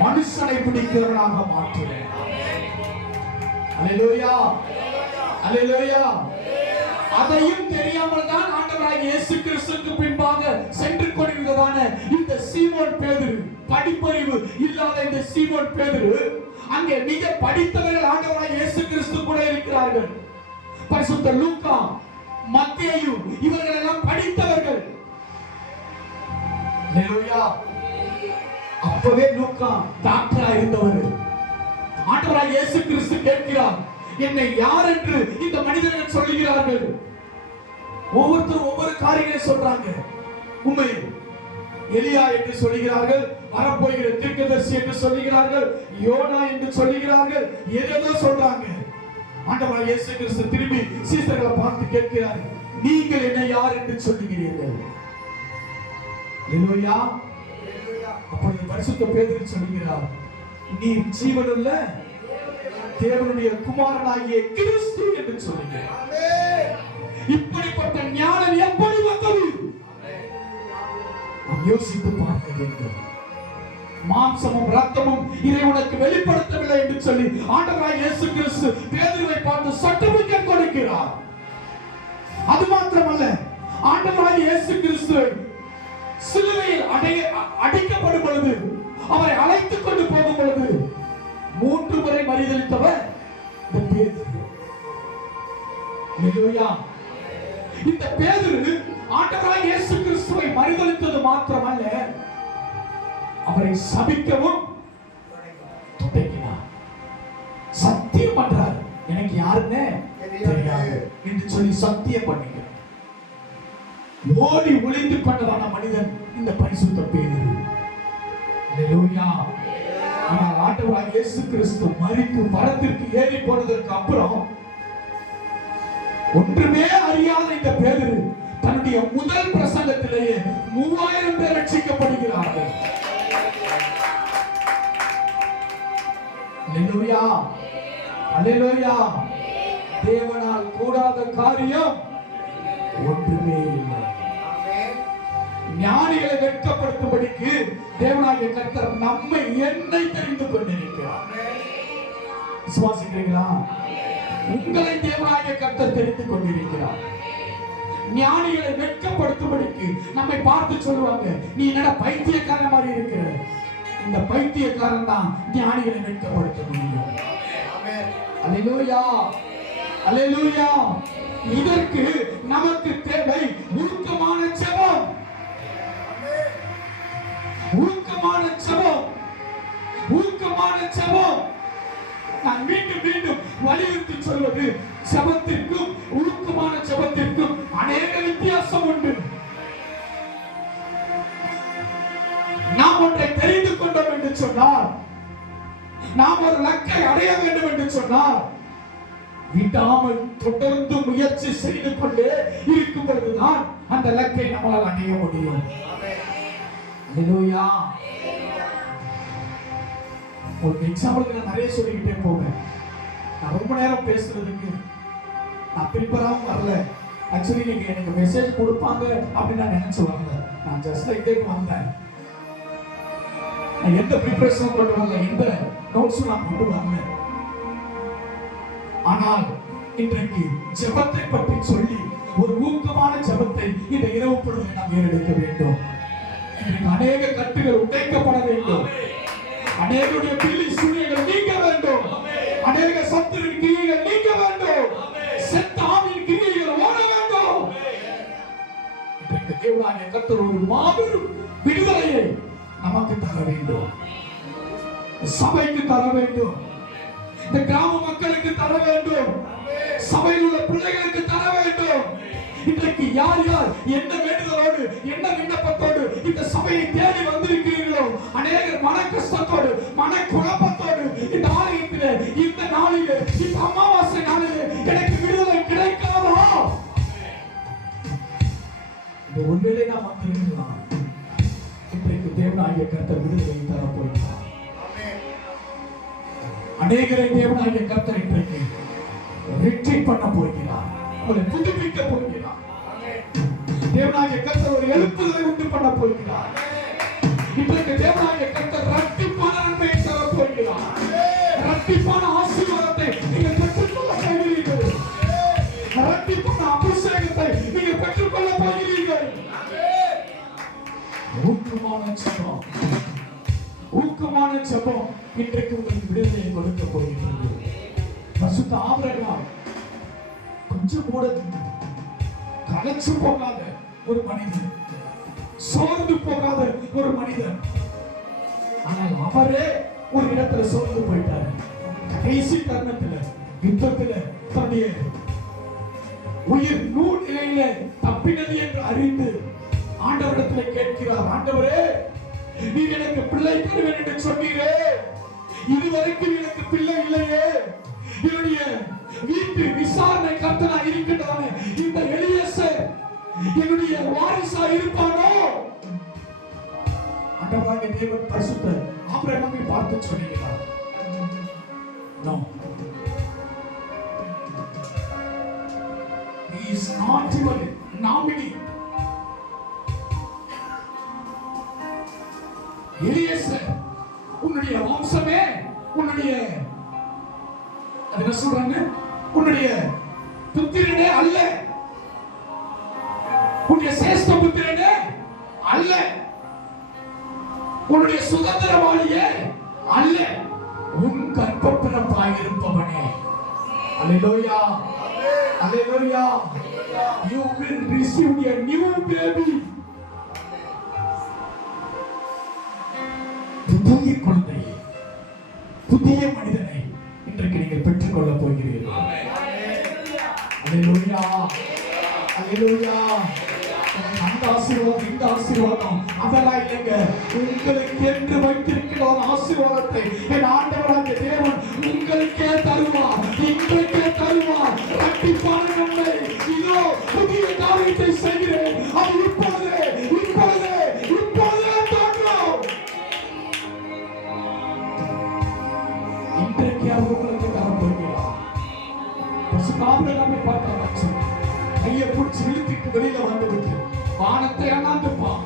மனுஷனை பிடிக்கிறவனாக மாற்றுவேன். அல்லேலூயா, அல்லேலூயா. அதையும் தெரியாமல் தான் ஆண்டவராகிய இயேசு கிறிஸ்துவுக்கு பின்பாக சென்று கொண்டிருந்ததான இந்த சீமோன் பேதுரு, படிப்பறிவு இல்லாத இந்த சீமோன் பேதுரு, அங்கே மிக படித்தவர்கள் ஆண்டவராகிய இயேசு கிறிஸ்து கூட இருக்கிறார்கள். பரிசுத்த லூக்கா, மத்தேயு, இவர்கள் எல்லாம் படித்தவர்கள். அல்லேலூயா. அப்பவே லூக்கா டாக்டரா இருந்தவர். ஆண்டவராகிய இயேசு கிறிஸ்து கேட்கிறார், என்னை யார் என்று இந்த மனிதர்கள் சொல்லுகிறார்கள்? ஒவ்வொருத்தரும் ஒவ்வொரு காரியங்களை சொல்றாங்க. உண்மை எலியா என்று சொல்லுகிறார்கள், வரப்போகிற தீர்க்கதரிசி என்று சொல்லுகிறார்கள், யோனா என்று சொல்லுகிறார்கள், ஏதேதோ சொல்றாங்க. ஆண்டவராகிய இயேசு கிறிஸ்து திரும்பி சீசர்களை பார்த்து கேட்கிறார், நீங்கள் என்னை யார் என்று சொல்லுகிறீர்கள்? அல்லேலூயா. அப்பொழுது பரிசுத்த பேதுரு சொல்லுகிறார், நீ ஜீவனுள்ள தேவனுடைய குமாரனாகிய கிறிஸ்து என்று சொல்லுகிறார். இப்படிப்பட்ட ஞானம் எப்படி வந்தது? யோசித்து பார்க்க வேண்டும். மாம்சமும் ரத்தமும் இதை உனக்கு வெளிப்படுத்தவில்லை என்று சொல்லி ஆண்டவராகிய இயேசு கிறிஸ்து பேதுருவை பார்த்து சர்டிபிகேட் கொடுக்கிறார். அது மாத்திரமல்ல, ஆண்டவராகிய இயேசு கிறிஸ்து சிலுவையில் அடிக்கப்படும் பொழுது, அவரை அழைத்துக் கொண்டு போகும் பொழுது 3 முறை மறுதலித்தவர் இந்த பேதுரு. அல்லேலூயா. இந்த பேதுரு ஆண்டவராகிய இயேசு கிறிஸ்துவை மறுதலித்தது மாத்திரமல்ல, அவரை சபிக்கவும் தொடங்கினார். சத்தியம் பண்றார், எனக்கு யாருன்னு தெரியாது என்று சொல்லி சத்தியம் பண்ணுகிறார். ஓடி ஒளிந்து கொண்டதான மனிதன் இந்த பரிசுத்த பேதுரு. அல்லேலூயா. ஆனால் ஆண்டவராகிய இயேசு கிறிஸ்து மரித்து பரத்திற்கு ஏறி போனதற்கு அப்புறம் ஒன்றுமே அறியாத இந்த பேதுரு தன்னுடைய முதல் பிரசங்கத்திலேயே 3000 பேர் ரட்சிக்கப்படுகிறார்கள். அல்லேலூயா, அல்லேலூயா. தேவனால் கூடாத காரியம் ஒன்றுமே இல்லை. ஞானிகளை வெட்கப்படுத்தும்படிக்கு தேவனாகிய கர்த்தர் நம்மை என்னை தெரிந்து கொண்டிருக்கிறார். விசுவாசிக்கிறீங்களா? உங்களை தேவனாகிய கர்த்தர் தெரிந்து கொண்டிருக்கிறார். ஞானிகளை வெட்கப்படுத்தும்படிக்கு நம்மை பார்த்து சொல்லுவாங்க, நீ என்னடா பைத்தியக்காரன் மாதிரி இருக்கிற. இந்த பைத்தியக்காரன் தான் ஞானிகளை வெட்கப்படுத்த முடியும். அல்லேலூயா, அல்லேலூயா. இதற்கு நமக்கு தேவை ஊக்கமான ஜெபம், ஊக்கமான ஜெபம், ஊக்கமான ஜெபம். நான் மீண்டும் மீண்டும் வலியுறுத்தி சொல்வது, ஜெபத்திற்கும் ஊக்கமான ஜெபத்திற்கும் அநேக வித்தியாசம் உண்டு. நாம் ஒன்றை தெரிந்து கொண்டோம் என்று சொன்னார், நாம் ஒரு லக்கை அடைய வேண்டும் என்று சொன்னார், விடாமல் தொடர்ந்து முயற்சி செய்து கொண்டே இருக்கும் பொழுதுதான் அந்த லக்கை நம்மால் அடைய முடியும். அல்லேலூயா. ஒரு எக்ஸாம்பிளுக்கு நான் நிறைய சொல்லிக்கிட்டே போவேன். நான் ரொம்ப நேரம் பேசுறதுக்கு நான் ப்ரிப்பராகவும் வரல. ஆக்சுவலி நீங்க எனக்கு மெசேஜ் கொடுப்பாங்க அப்படின்னு நான் நினைச்சு வந்தேன். நான் ஜஸ்ட் லைக் தட் வந்தேன். நான் எந்த ப்ரிப்பரேஷனும் கொண்டு வரல, எந்த நோட்ஸும் நான் கொண்டு வரல. ஆனால் இன்றைக்கு ஜெபத்தை பற்றி சொல்லி ஒரு ஊக்கமான ஜெபத்தை இந்த இரவு பொழுது நாம் ஏறெடுக்க வேண்டும். இன்றைக்கு அநேக கட்டுகள் உடைக்கப்பட வேண்டும். அநேகருடைய பில்லி சூழ்நிலைகள் நீங்க வேண்டும். அநேக சத்துருவின் கிரியைகள் நீங்க வேண்டும். செத்த ஆவியின் கிரியைகள் ஓட வேண்டும். இன்றைக்கு தேவனாகிய கர்த்தர் ஒரு மாபெரும் விடுதலையை நமக்கு தர வேண்டும். சபைக்கு தர வேண்டும். இந்த கிராம மக்களுக்கு தர வேண்டும். சபையில் உள்ள பிள்ளைகளுக்கு தர வேண்டும். இன்றைக்கு யார் யார் என்ன வேண்டுதலோடு என்ன விண்ணப்பத்தோடு இந்த சபையை தேடி வந்திருக்கிறீர்களோ, அநேகர் மன கஷ்டத்தோடு மன குழப்பத்தோடு இந்த ஆலயத்திலே இந்த நாளிலே இந்த அமாவாசை நாளிலே எனக்கு விடுதலை கிடைக்காதோ, இந்த ஒருவேளை நாம் வந்திருக்கலாம். இன்றைக்கு தேவனாகிய கர்த்தர் விடுதலை தர போகிறார். அநேகரை தேவனாகிய கர்த்தர் இன்றைக்கு ரிட்ரீட் பண்ண போகிறார். உங்களை புதுப்பிக்க போகிறார். தேவனாகிய கர்த்தர் ஒரு எழுப்புதலை உண்டு பண்ண போகிறார். இன்றைக்கு தேவனாகிய கர்த்தர் இரட்டிப்பான நன்மையை தர போகிறார். இரட்டிப்பான ஆசீர்வாதத்தை நீங்கள் பெற்றுக்கொள்ள போகிறீர்கள். இரட்டிப்பான அபிஷேகத்தை நீங்கள் பெற்றுக்கொள்ள போகிறீர்கள். ஊக்கமான ஜெபம் இன்றைக்கு உங்களுக்கு விடுதலையை கொடுக்க போகிறது. பரிசுத்த ஆபிரகாம் கொஞ்சம் கூட களைச்சு போகாத ஒரு மனிதன், சோர்ந்து போகாத ஒரு மனிதன். ஆனால் அவரே ஒரு இடத்துல சோர்ந்து போயிட்டாரு. கடைசி தருணத்துல யுத்தத்துல தன்னுடைய உயிர் நூல் நிலையில தப்பினது என்று அறிந்து ஆண்டவரிடத்துல கேட்கிறார், ஆண்டவரே நீர் எனக்கு பிள்ளை தருவேன் என்று சொன்னீரே, இதுவரைக்கும் எனக்கு பிள்ளை இல்லையே, என்னுடைய வீட்டு விசாரணை கர்த்தனா இருக்கின்றதான இந்த எலியேசர் என்னுடைய வாரிசா இருப்பானோ? ஆண்டவராகிய தேவன் பரிசுத்த ஆபிரகாமை பார்த்து சொல்கிறார், no, he is not your nominee. Eliezer உன்னுடைய வம்சமே, உன்னுடைய என்ன சொல்றாங்க, உன்னுடைய புத்திரனே அல்ல, உன்னுடைய சேஷ்ட புத்திரனே அல்ல, உன்னுடைய சுதந்திரவாளியே அல்ல, உன் கர்ப்பப்பிறப்பாய் இருப்பவனே. அல்லேலூயா, அல்லேலூயா. You will receive a new baby. புதிய குழந்தையை, புதிய மனிதனை இன்றைக்கு நீங்கள் பெற்றுக்கொள்ள போகிறீர்கள். அல்லேலூயா, அல்லேலூயா. அந்த ஆசீர்வாதம் இந்த ஆசீர்வாதம் அதெல்லாம் இல்லைங்க. உங்களுக்கு என்று வைத்திருக்கிற ஒரு ஆசீர்வாதத்தை என் ஆண்டவராகிய தேவன் உங்களுக்கே தருவார், இன்றைக்கே தருவார். இரட்டிப்பான நன்மை. இதோ புதிய காரியத்தை செய்கிறேன், அது இப்பொழுதே இப்பொழுதே இப்பொழுதே தோன்றும். இன்றைக்கு அவர் உங்களுக்கு தரப்போகிறார். ஆபிரகாமை பார்த்து கையை பிடிச்சி இழுத்துட்டு வெளியில வந்து விட்டு வானத்தை அண்ணாந்துப்பான்.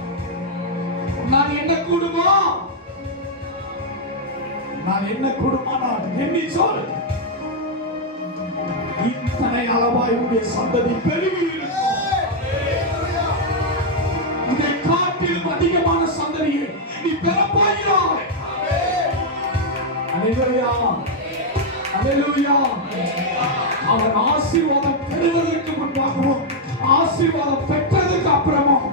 நான் என்ன கூடுமா, நான் என்ன கூடுமா, நான் எண்ணி சொல். இத்தனை அளவாய் உடைய சந்ததி பெருகி இருக்கும். இதை காட்டிலும் அதிகமான சந்ததியை நீ பெறப்போகிறாய். அல்லேலூயா, அல்லேலூயா. அவர் ஆசீர்வாதம் பெறுவதற்கு முன்பாகவும் ஆசீர்வாதம் பெற்றதுக்கு அப்புறமும்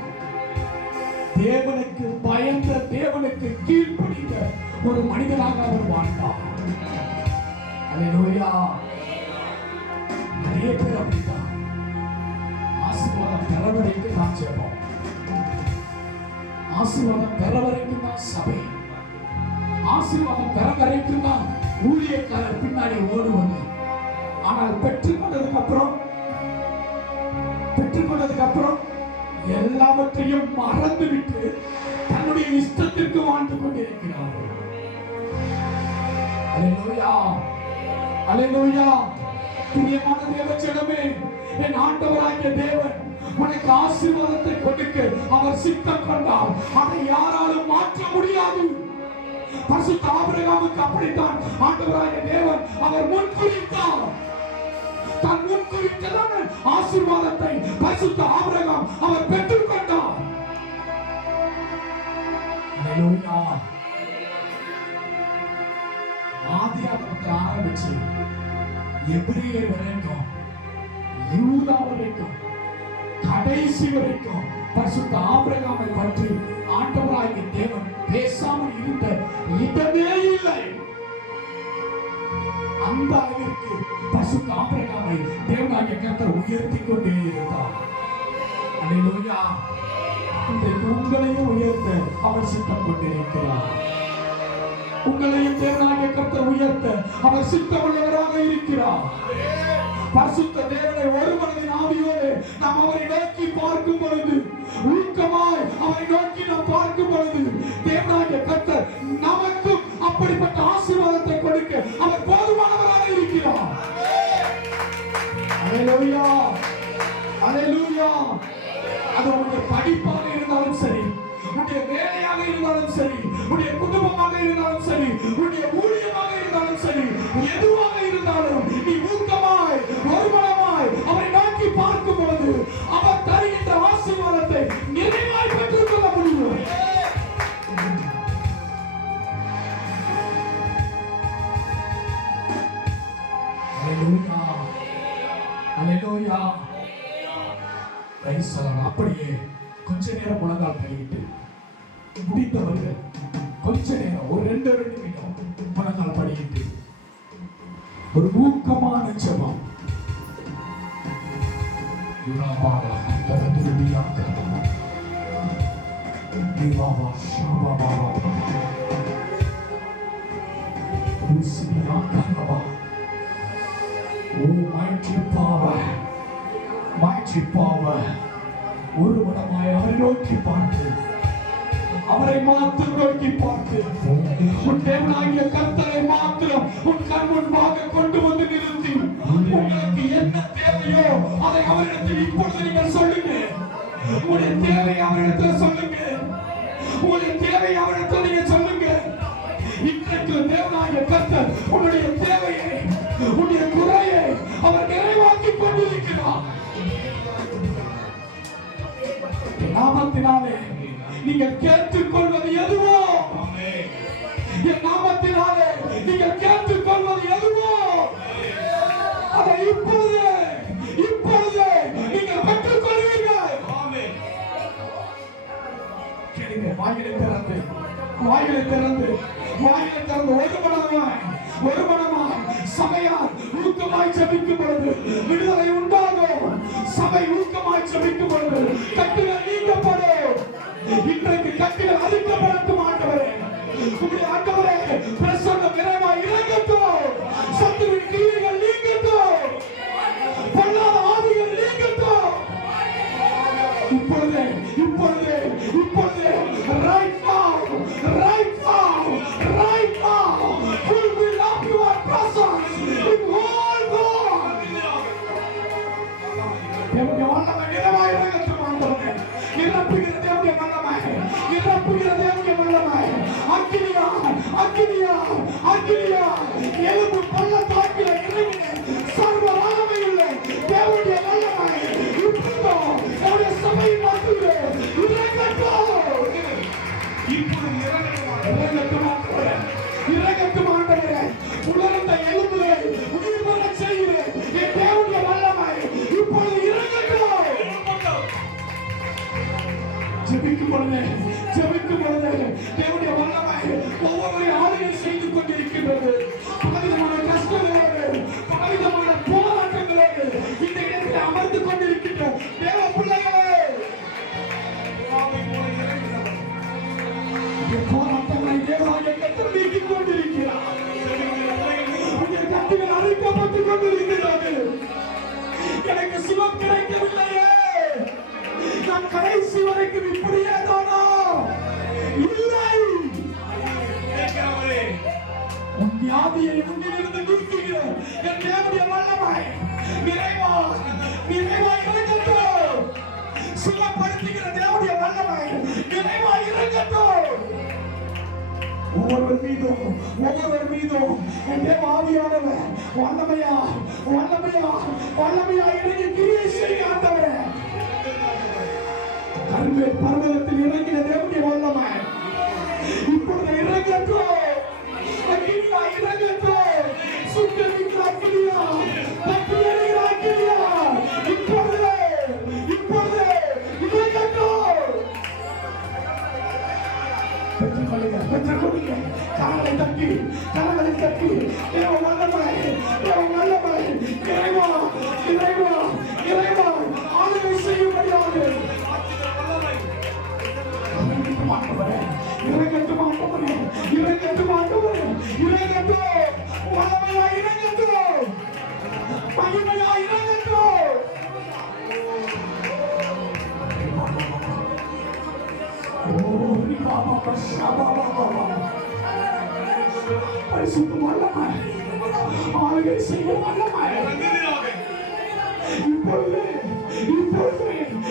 தேவனுக்கு பயந்த, தேவனுக்கு கீழ்ப்படிந்த ஒரு மனிதனாக அவர் வாழ்ந்தார். அல்லேலூயா. நிறைய பேர் அப்படித்தான். ஆசீர்வாதம் பெற வரைக்கும் தான் ஜெபம், ஆசீர்வாதம் பெற வரைக்கும் தான் சபை, ஆசீர்வாதம் பெற வரைக்கும் தான் ஊழியக்காரர் பின்னாடி ஓடுவது. ஆனால் பெற்றுக்கொண்டதுக்கு அப்புறம் எல்லாவற்றையும் மறந்துவிட்டு தன்னுடைய இஷ்டத்திற்கு வாழ்ந்து கொண்டிருக்கிறார்கள். அல்லேலூயா, அல்லேலூயா. பிரியமான தேவஜனமே, என் ஆண்டவராகிய தேவன் உனக்கு ஆசீர்வாதத்தை கொடுக்க அவர் சித்தம் கொண்டார். அதை யாராலும் மாற்ற முடியாது. பரிசுத்த ஆபிரகாமுக்கு அப்படித்தான் ஆண்டவராகிய தேவன் அவர் முன்குறித்தார். தன் முன்குறித்ததான ஆசீர்வாதத்தை பரிசுத்த ஆபிரகாம் அவர் பெற்றுக்கொண்டார். ஹல்லேலூயா. ஆதியாகமத்தில் ஆரம்பிச்சு எபிரேயர் வரைக்கும், யூதா வரைக்கும், கடைசி வரைக்கும் பரிசுத்த ஆபிரகாமை பற்றி ஆண்டவராகிய தேவன் பேசாமல் இருந்த இடமே இல்லை. அந்த அளவிற்கு பரிசுத்த ஆபிரகாமை தேவனாகிய கர்த்தர் உயர்த்தி கொண்டே இருந்தார். அல்லேலூயா. இன்றைக்கு உங்களையும் உயர்த்த அவர் சித்தம் கொண்டிருக்கிறார். உங்களையும் தேவனாகிய கர்த்தர் உயர்த்த அவர் சித்தமுள்ளவராக இருக்கிறார். பரிசுத்த தேவனை ஒரு மனதின் ஆவியோடு நாம் அவரை நோக்கி பார்க்கும் பொழுது, ஊக்கமாய் அவரை நோக்கி நாம் பார்க்கும் பொழுது, தேவனாகிய கர்த்தர் நமக்கும் அப்படிப்பட்ட ஆசீர்வாதத்தை கொடுக்க அவர் போதுமானவராக இருக்கிறார். அல்லேலூயா, அல்லேலூயா. அது உங்களுடைய படிப்பாக இருந்தாலும் சரி, உன்னுடைய வேலையாக இருந்தாலும் சரி, உன்னுடைய குடும்பமாக இருந்தாலும் சரி, உன்னுடைய ஊழியமாக இருந்தாலும் சரி, எதுவாக இருந்தாலும் நீ ஊக்கமாய் ஒருமனமாய் அவரை நோக்கி பார்க்கும் பொழுது அவர் தருகின்ற ஆசீர்வாதத்தை நிறைவாய் பெற்றுக் கொள்ள முடியும். Hallelujah, hallelujah. Praise the Lord. அப்படியே கொஞ்ச நேரம் முழங்கால் படியிட்டு முடித்தவர்கள் கொஞ்ச நேரம் ஒரு 2 நிமிடம் முழங்கால் படியிட்டு ஒரு ஊக்கமான ஜெபம். யுராபாலா தரதுரியா கதமா திவாவா ஷாபாபா உஸ்மியா கதமா. ஓ mighty power, mighty power. ஒரு மனமாய் அவரை நோக்கி பார்த்து, அவரை மாத்திரம் நோக்கி பார்த்து, உன் தேவனாகிய கர்த்தரை மாத்திரம் உன் கண் முன்பாக கொண்டு வந்து நிறுத்தி, உங்களுக்கு என்ன தேவையோ அதை அவரிடத்தில் இப்பொழுது நீங்கள் சொல்லுங்க. உங்களுடைய தேவை அவரிடத்தில் சொல்லுங்க. உங்களுடைய தேவை அவரிடத்தில் நீங்க சொல்லுங்க. இன்றைக்கு தேவனாகிய கர்த்தர் உன்னுடைய தேவையை, உன்னுடைய குறையை அவர் நிறைவாக்கி கொண்டிருக்கிறார். நாமத்தினாலே நீங்கள் கேட்டுக்கொள்வது எதுவோ, என் நாமத்தினாலே நீங்கள் கேட்டுக்கொள்வது எதுவோ அதை இப்பொழுது நீங்கள் பெற்றுக் கொள்வீர்கள். கேளுங்க. வாயிலை திறந்து ஒரு மனமாய் சபையார் ஊக்கமாய் ஜெபிக்கும் பொழுது விடுதலை உண்டாகும். சபை ஊக்கமாய் ஜெபிக்கும் பொழுது கட்டுகள் நீக்கப்படும். இன்றைக்கு கட்டுகள் அழிக்கப்படட்டும். ஆண்டவரே, உம்முடைய ஆண்டவரே பிரசன்னம் நிறைவாய் இறங்கட்டும். சத்துருவின் கிரியைகள் நீங்கட்டும். பொல்லாத ஆவிகள் நீங்கட்டும். இப்பொழுது right now full will of your presence in all God. தேவனுடைய வல்லமை நிறைவாய் இறங்கட்டும். ஆண்டவரே, நிரப்புகிற தேவனுடைய வல்லமை, அக்கினியா எலும்பு பள்ளத்தாக்கில் இறங்கின சர்வ வல்லமை உள்ள தேவனுடைய வல்லமை இப்பொழுதோ நம்முடைய சபையின் மத்தியிலே இறங்கட்டும். ஆண்டவரே, உலர்ந்த எலும்புகளை உயிர் பெறச் செய்கிற என் தேவனுடைய வல்லமை இப்பொழுது இறங்கட்டும். ஜெபிக்கும் பொழுது தேவனுடைய வல்லமை ஒவ்வொரு ஆளுநர் செய்து கொண்டிருக்கின்றது. பலவிதமான கஷ்டங்களோடு, பலவிதமான போராட்டங்களோடு இந்த இடத்தில் அமர்ந்து கொண்டிருக்கின்ற தேவ பிள்ளைகளே, போராட்டங்களை தேவனாகிய கர்த்தர் நீக்கிக் கொண்டிருக்கிறார். உங்கள் கட்டுகள் அழிக்கப்பட்டுக் கொண்டிருக்கிறது. எனக்கு சுகம் கிடைக்கவில்லையே, நான் கடைசி வரைக்கும் இப்படியே தானா? இல்லை. உன் வியாதியை உன்னிலிருந்து நீக்குகிற என் தேவனுடைய வல்லமை நிறைவாய் இறங்கட்டும். சுகப்படுத்துகிற தேவனுடைய வல்லமை நிறைவாய் இறங்கட்டும். ஒவ்வொருவர் மீதும் என் தேவ ஆவியானவர் வல்லமையா இறங்கி கிரியை செய்ய ஆண்டவரே. கர்மேல் பர்வதத்தில் இறங்கின தேவனுடைய வல்லமை இப்பொழுது இறங்கட்டும். அக்கினியா இறங்கட்டும். சுட்டெரிக்கிற அக்கினியா, பற்றி எரிகிற அக்கினியா இப்பொழுது இறங்கட்டும். பெற்றுக்கொள்ளுங்க. கரங்களை தட்டி தேவ வல்லமை இறைவா ஆளுகை செய்யும்படியாக இறங்கட்டும் ஆண்டவரே. வல்லமையா இறங்கட்டும். மகிமையா இறங்கட்டும். பரிசுத்த வல்லமை, ஆளுகை செய்ய வல்லமை இப்பொழுது இறங்கட்டும்.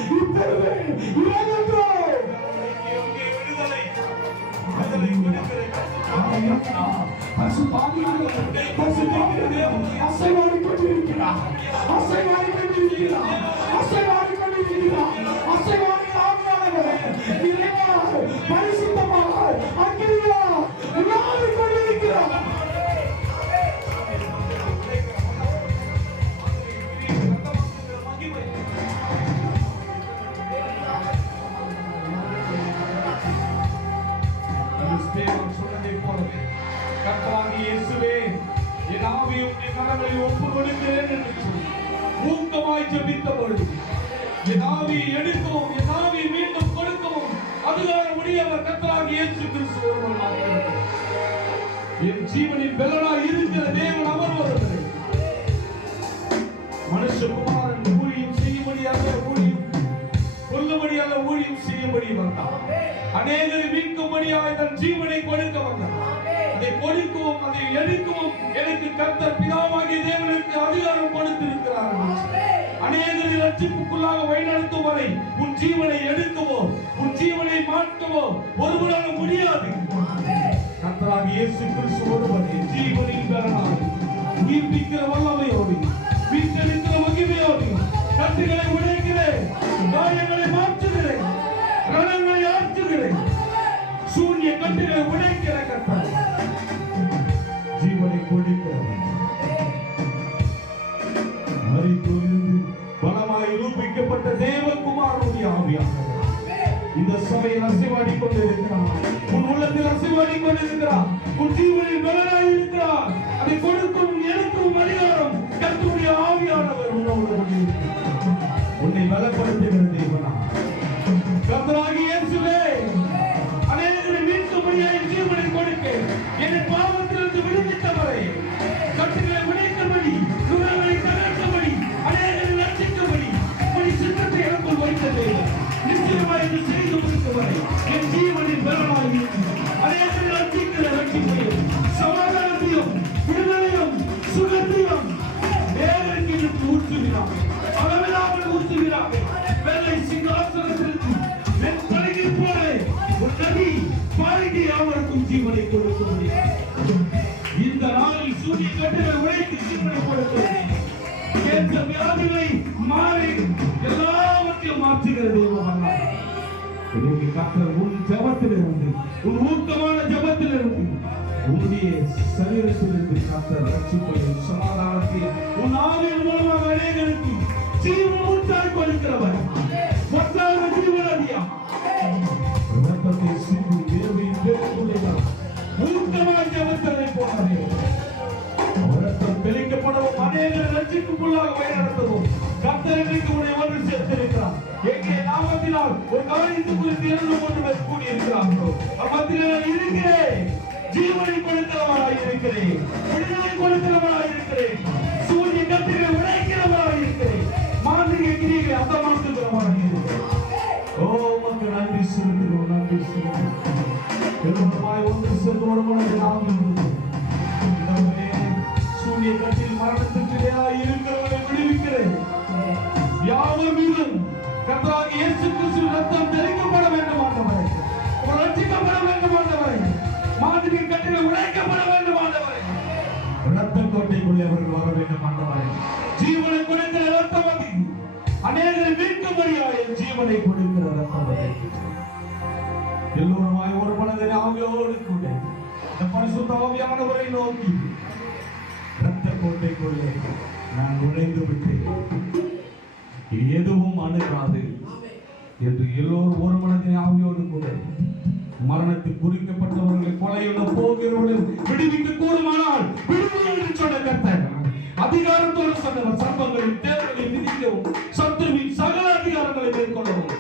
அசைவாடி கொண்டிருக்கிறார். பரிசுத்தமாக அக்கினியா உலாவிக் கொண்டிருக்கிறார். கர்த்தராகிய இயேசுவே, என் ஆவியும் என் கரங்களை ஒப்புக் கொடுக்கிறேன் என்று சொல்லி ஊக்கமாய் ஜெபித்த பொழுது என் ஆவியை எடுக்கவும் என் ஆவியை மீண்டும் கொடுக்கவும் அதிகாரம் உடையவர் கர்த்தராகிய இயேசு கிறிஸ்து ஒருவர் மாத்திரமே. என் ஜீவனின் பெலனாய் இருக்கிற தேவன் அவர் ஒருவரே. மனுஷகுமாரன் ஊழியம் செய்யும்படியாக ஊழியம் செய்யும்படி வந்தார். அநேகரை மீட்கும்படியாக தன் ஜீவனை கொடுக்க வந்தார். அதை கொடுக்கவும் அதை எடுக்கவும் எனக்கு கர்த்தர் பிதாவாகிய தேவனுக்கு அதிகாரம் கொடுத்திருக்கிறார். அநேகரை ரட்சிப்புக்குள்ளாக வழிநடத்தும் வரை உன் ஜீவனை எடுக்கவோ உன் ஜீவனை மாற்றவோ ஒருவரால முடியாது. கர்த்தராகிய இயேசு கிறிஸ்து ஒருவரே ஜீவனின் பெலனாய் உயிர்ப்பிக்கிற வல்லமையோடு மீட்டெடுக்கிற மகிமையோடு கட்டுகளை உடைக்கிறேன், காயங்களை மாற்றுகிறேன், ரணங்களை ஆற்றுகிறேன். சூரிய கட்டுகளை உடைக்கிற கர்த்தர் ஜீவனை கொடுக்கிறவன் மரித்தோரிலிருந்து பலமாய் ரூபிக்கப்பட்ட தேவகுமாரனுடைய ஆவியானவர் இந்த சபையில் அசைவாடி கொண்டிருக்கிறார். உன் உள்ளத்தில் அசைவாடி கொண்டிருக்கிறார். உன் ஜீவனில் பலனாய் இருக்கிறார். அதை கொடுக்கும் எனக்கும் அதிகாரம் கர்த்தருடைய ஆவியானவர் உன்னோடு உன்னை பலப்படுத்துகிற தேவனா. கர்த்தராகிய இயேசுவே, அநேகரை மீட்கும்படியாக ஜீவனை கொடுக்க என்னை பாவத்திலிருந்து விடுவித்தவரை கட்டுகளை உடைத்தபடி நுகங்களை தகர்த்தபடி அநேகரை ரட்சித்தபடி உன் சித்தத்தை எனக்குள் வைத்தது நிச்சயமாக இது செய்து முடித்தவரை என் ஜீவனின் பலனாய் இருக்கிறது. அநேகரை ரட்சிக்கிற ரட்சிப்பையும் சமாதானத்தையும் விடுதலையும் சுகத்தையும் நேருக்கு இழுத்து ஊற்றுகிறார். அளவில்லாமல் ஊற்றுகிறார். வெள்ளை சிங்காசனத்திற்கு வெண் பலகை போல ஒரு நதி பாய்ந்து யாவருக்கும் ஜீவனை கொடுக்க முடியும். இந்த நாளில் சூரிய கட்டுகளை உடைத்து ஜீவனை கொடுக்க முடியும். கேட்ட வியாதிகளை மாறி எல்லாவற்றையும் மாற்றுகிற தெய்வம் கர்த்தர் உன் ஜபத்திலிருந்து உன் ஊக்கமான ஜபத்திலிருந்து உன்னுடைய சரீரத்திலிருந்து கர்த்தர் ரட்சிப்பையும் சமாதானத்தையும் உன் ஆவியின் மூலமாக அநேகருக்கு ஜீவன் ஊற்றாய் கொடுக்கிறவர் மற்ற ஜீவனதியா ரத்தத்தை சிந்தி தேவையின் பேருக்குள்ளேதான் ஊக்கமாய் ஜபத்தலை போனதே ரத்தம் தெளிக்கப்படவும் அநேகர் ரட்சிப்புக்குள்ளாக வழிநடத்தவும் கர்த்தர் இன்றைக்கு உன்னை ஒன்று சேர்த்திருக்கிறார். எங்கே நாமத்தினால் ஒரு காரியத்தை குறித்து 2 பேர் கூடியிருக்கிறார்களோ மத்தியில் இருக்கிறேன். ஜீவனை கொடுக்கிறவராய் இருக்கிறேன். விடுதலை கொடுக்கிறவராய் இருக்கிறேன். சூரிய கட்டுகளை உடைக்கிறவராய் இருக்கிறேன். மாந்திரிக கிரியை அந்தமாக்குகிறவராய் இருக்கிறேன். ஓ மக்கள் நன்றி செலுத்துகிறோம், நன்றி செலுத்துகிறோம். பெருமாய் ஒன்று சேர்ந்து ஒரு மனதை நாம் சூரிய கட்டில் மரணத்திற்கிடையே இருக்கிறவரை விடுவிக்கிறேன். யாவர் மீதும் கர்த்தராகிய இயேசு கிறிஸ்துவின் ரத்தம் தெளிக்கப்பட வேண்டும் ஆண்டவரே. ரட்சிக்கப்பட வேண்டும் ஆண்டவரே. மாதிரி சத்துருக்கள் உடைக்கப்பட வேண்டும் ஆண்டவரே. இரத்த கோட்டைக்குள்ளே அவர்கள் வர வேண்டும் ஆண்டவரே. ஜீவனை கொடுக்கிற இரத்தம் அது. அநேகரை மீட்கும்படியாய் என் ஜீவனை கொடுக்கிற இரத்தம் அது. எல்லோருமாய் ஒரு மனதில் ஆவியோடு கூட இந்த பரிசுத்த ஆவியானவரை நோக்கி இரத்த கோட்டைக்குள்ளே நான் நுழைந்து விட்டேன், எதுவும் அணுகாது என்று எல்லோரும் ஒரு மனதில் ஆவியோடு கூட மரணத்தில் குறிக்கப்பட்டவர்களை கொலையுள்ள போகிறவர்கள் விடுவிக்க கூடுமானால் விடுவி என்று சொன்ன கர்த்தர் அதிகாரத்தோடு சொன்னவர். சர்வங்களின் தேவர்களை மிதிக்கவும் சத்துருவின் சகல அதிகாரங்களை மேற்கொள்ளவும்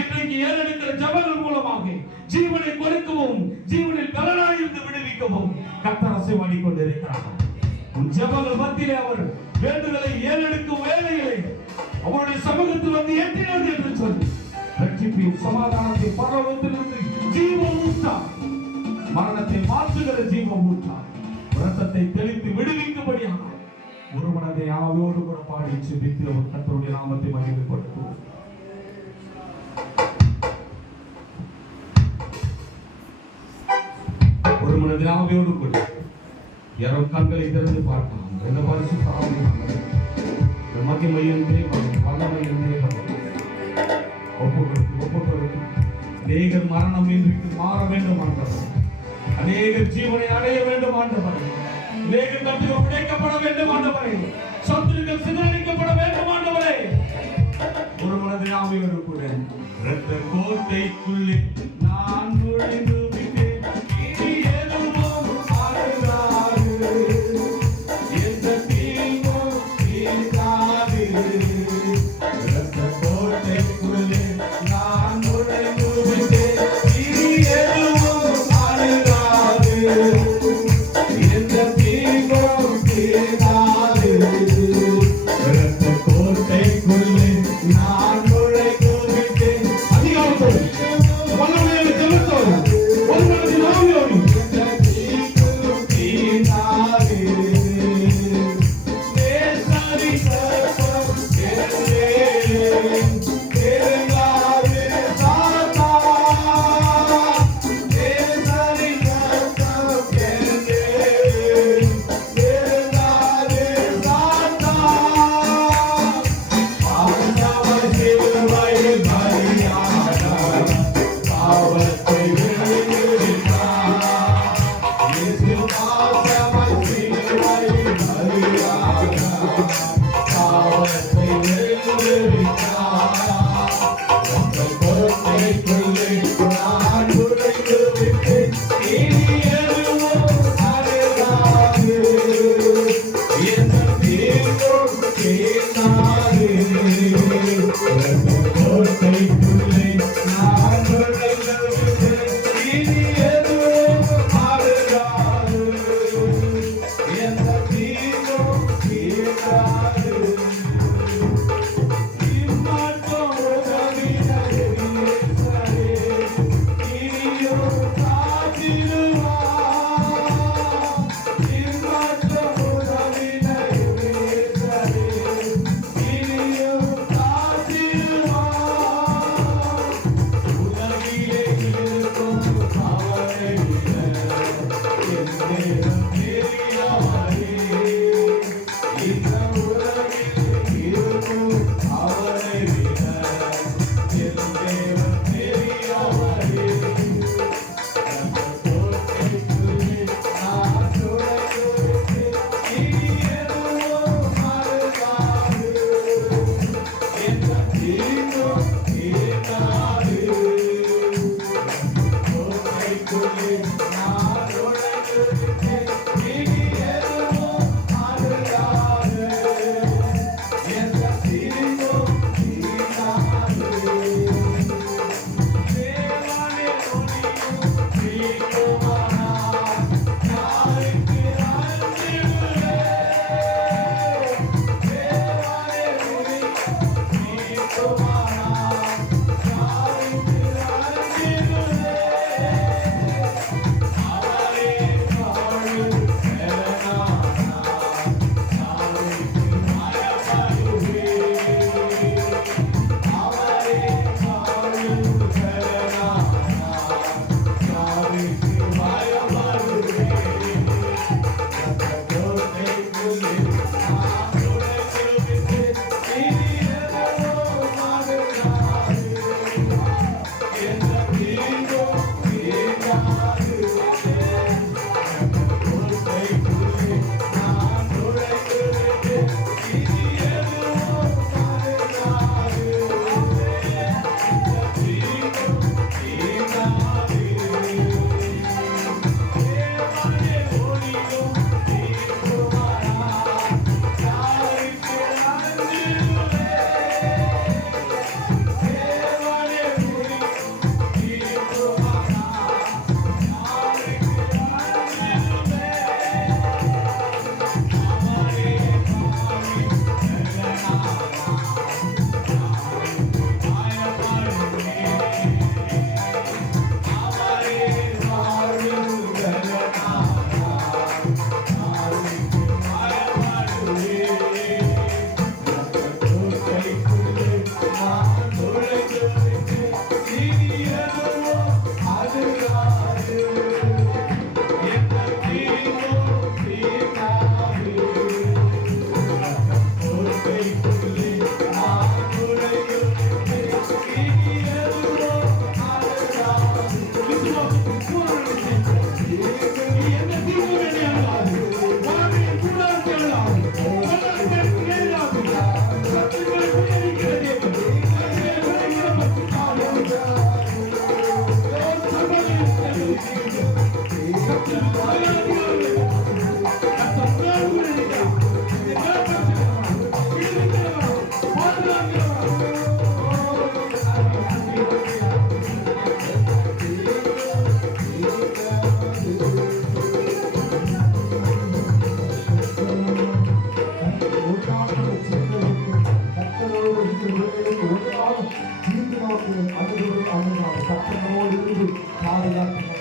இன்றைக்கு ஏறெடுக்கிற ஜபங்கள் மூலமாக ஜீவனை கொடுக்கவும் ஜீவனில் பலனாயிருந்து விடுவிக்கவும் கர்த்தர் அசைவாடி கொண்டிருக்கிறார். உன் ஜபங்கள் மத்தியிலே அவர் வேண்டுதலை ஏறெடுக்கும் வேலைகளை அவருடைய சமூகத்தில் வந்து எட்டினார் என்று சொல்லி ரட்சிப்பின் சமாதானத்தை பரலோகத்திலிருந்து ஜீவ ஊற்றார், மரணத்தை மாற்றுகிற ஜீவ ஊற்றார், இரத்தத்தை தெளித்து விடுவிக்கும்படியாக ஒரு மனதை ஆவியோடு கூட பாடி செபித்து அவர் கர்த்தருடைய நாமத்தை மகிமைப்படுத்துவோம். ஒரு மனதை ஆவியோடு கூட யாரும் கண்களை திறந்து பார்க்கலாம். இந்த பரிசுத்த ஆவியானவர் மகிமை என்றே வல்லமை என்றே ஒப்புக்கொடுத்து அநேகர் மரணம் இன்றைக்கு மாற வேண்டும் ஆண்டவர், அநேகர் ஜீவனை அடைய வேண்டும் ஆண்டவர், அநேகர் கட்டுகள் உடைக்கப்பட வேண்டும் ஆண்டவரே, சத்துருக்கள் சிதறடிக்கப்பட வேண்டும் ஆண்டவரே. ஒரு மனதில் ஆவியோடு கூட இரத்த கோட்டைக்குள்ளே நான் நுழைந்து விட்டேன், இனி எதுவும் அணுகாது, எந்த தீங்கும் தீண்டாது. இரத்த கோட்டைக்குள்ளே நான் நுழைந்து விட்டேன், இனி எதுவும் அணுகாது, எந்த தீங்கும் தீண்டாது. இரத்த கோட்டைக்குள்ளே நான் நுழைந்து விட்டேன். அதிகாரத்தோடு வல்லமையோடு ஜெபத்தோடு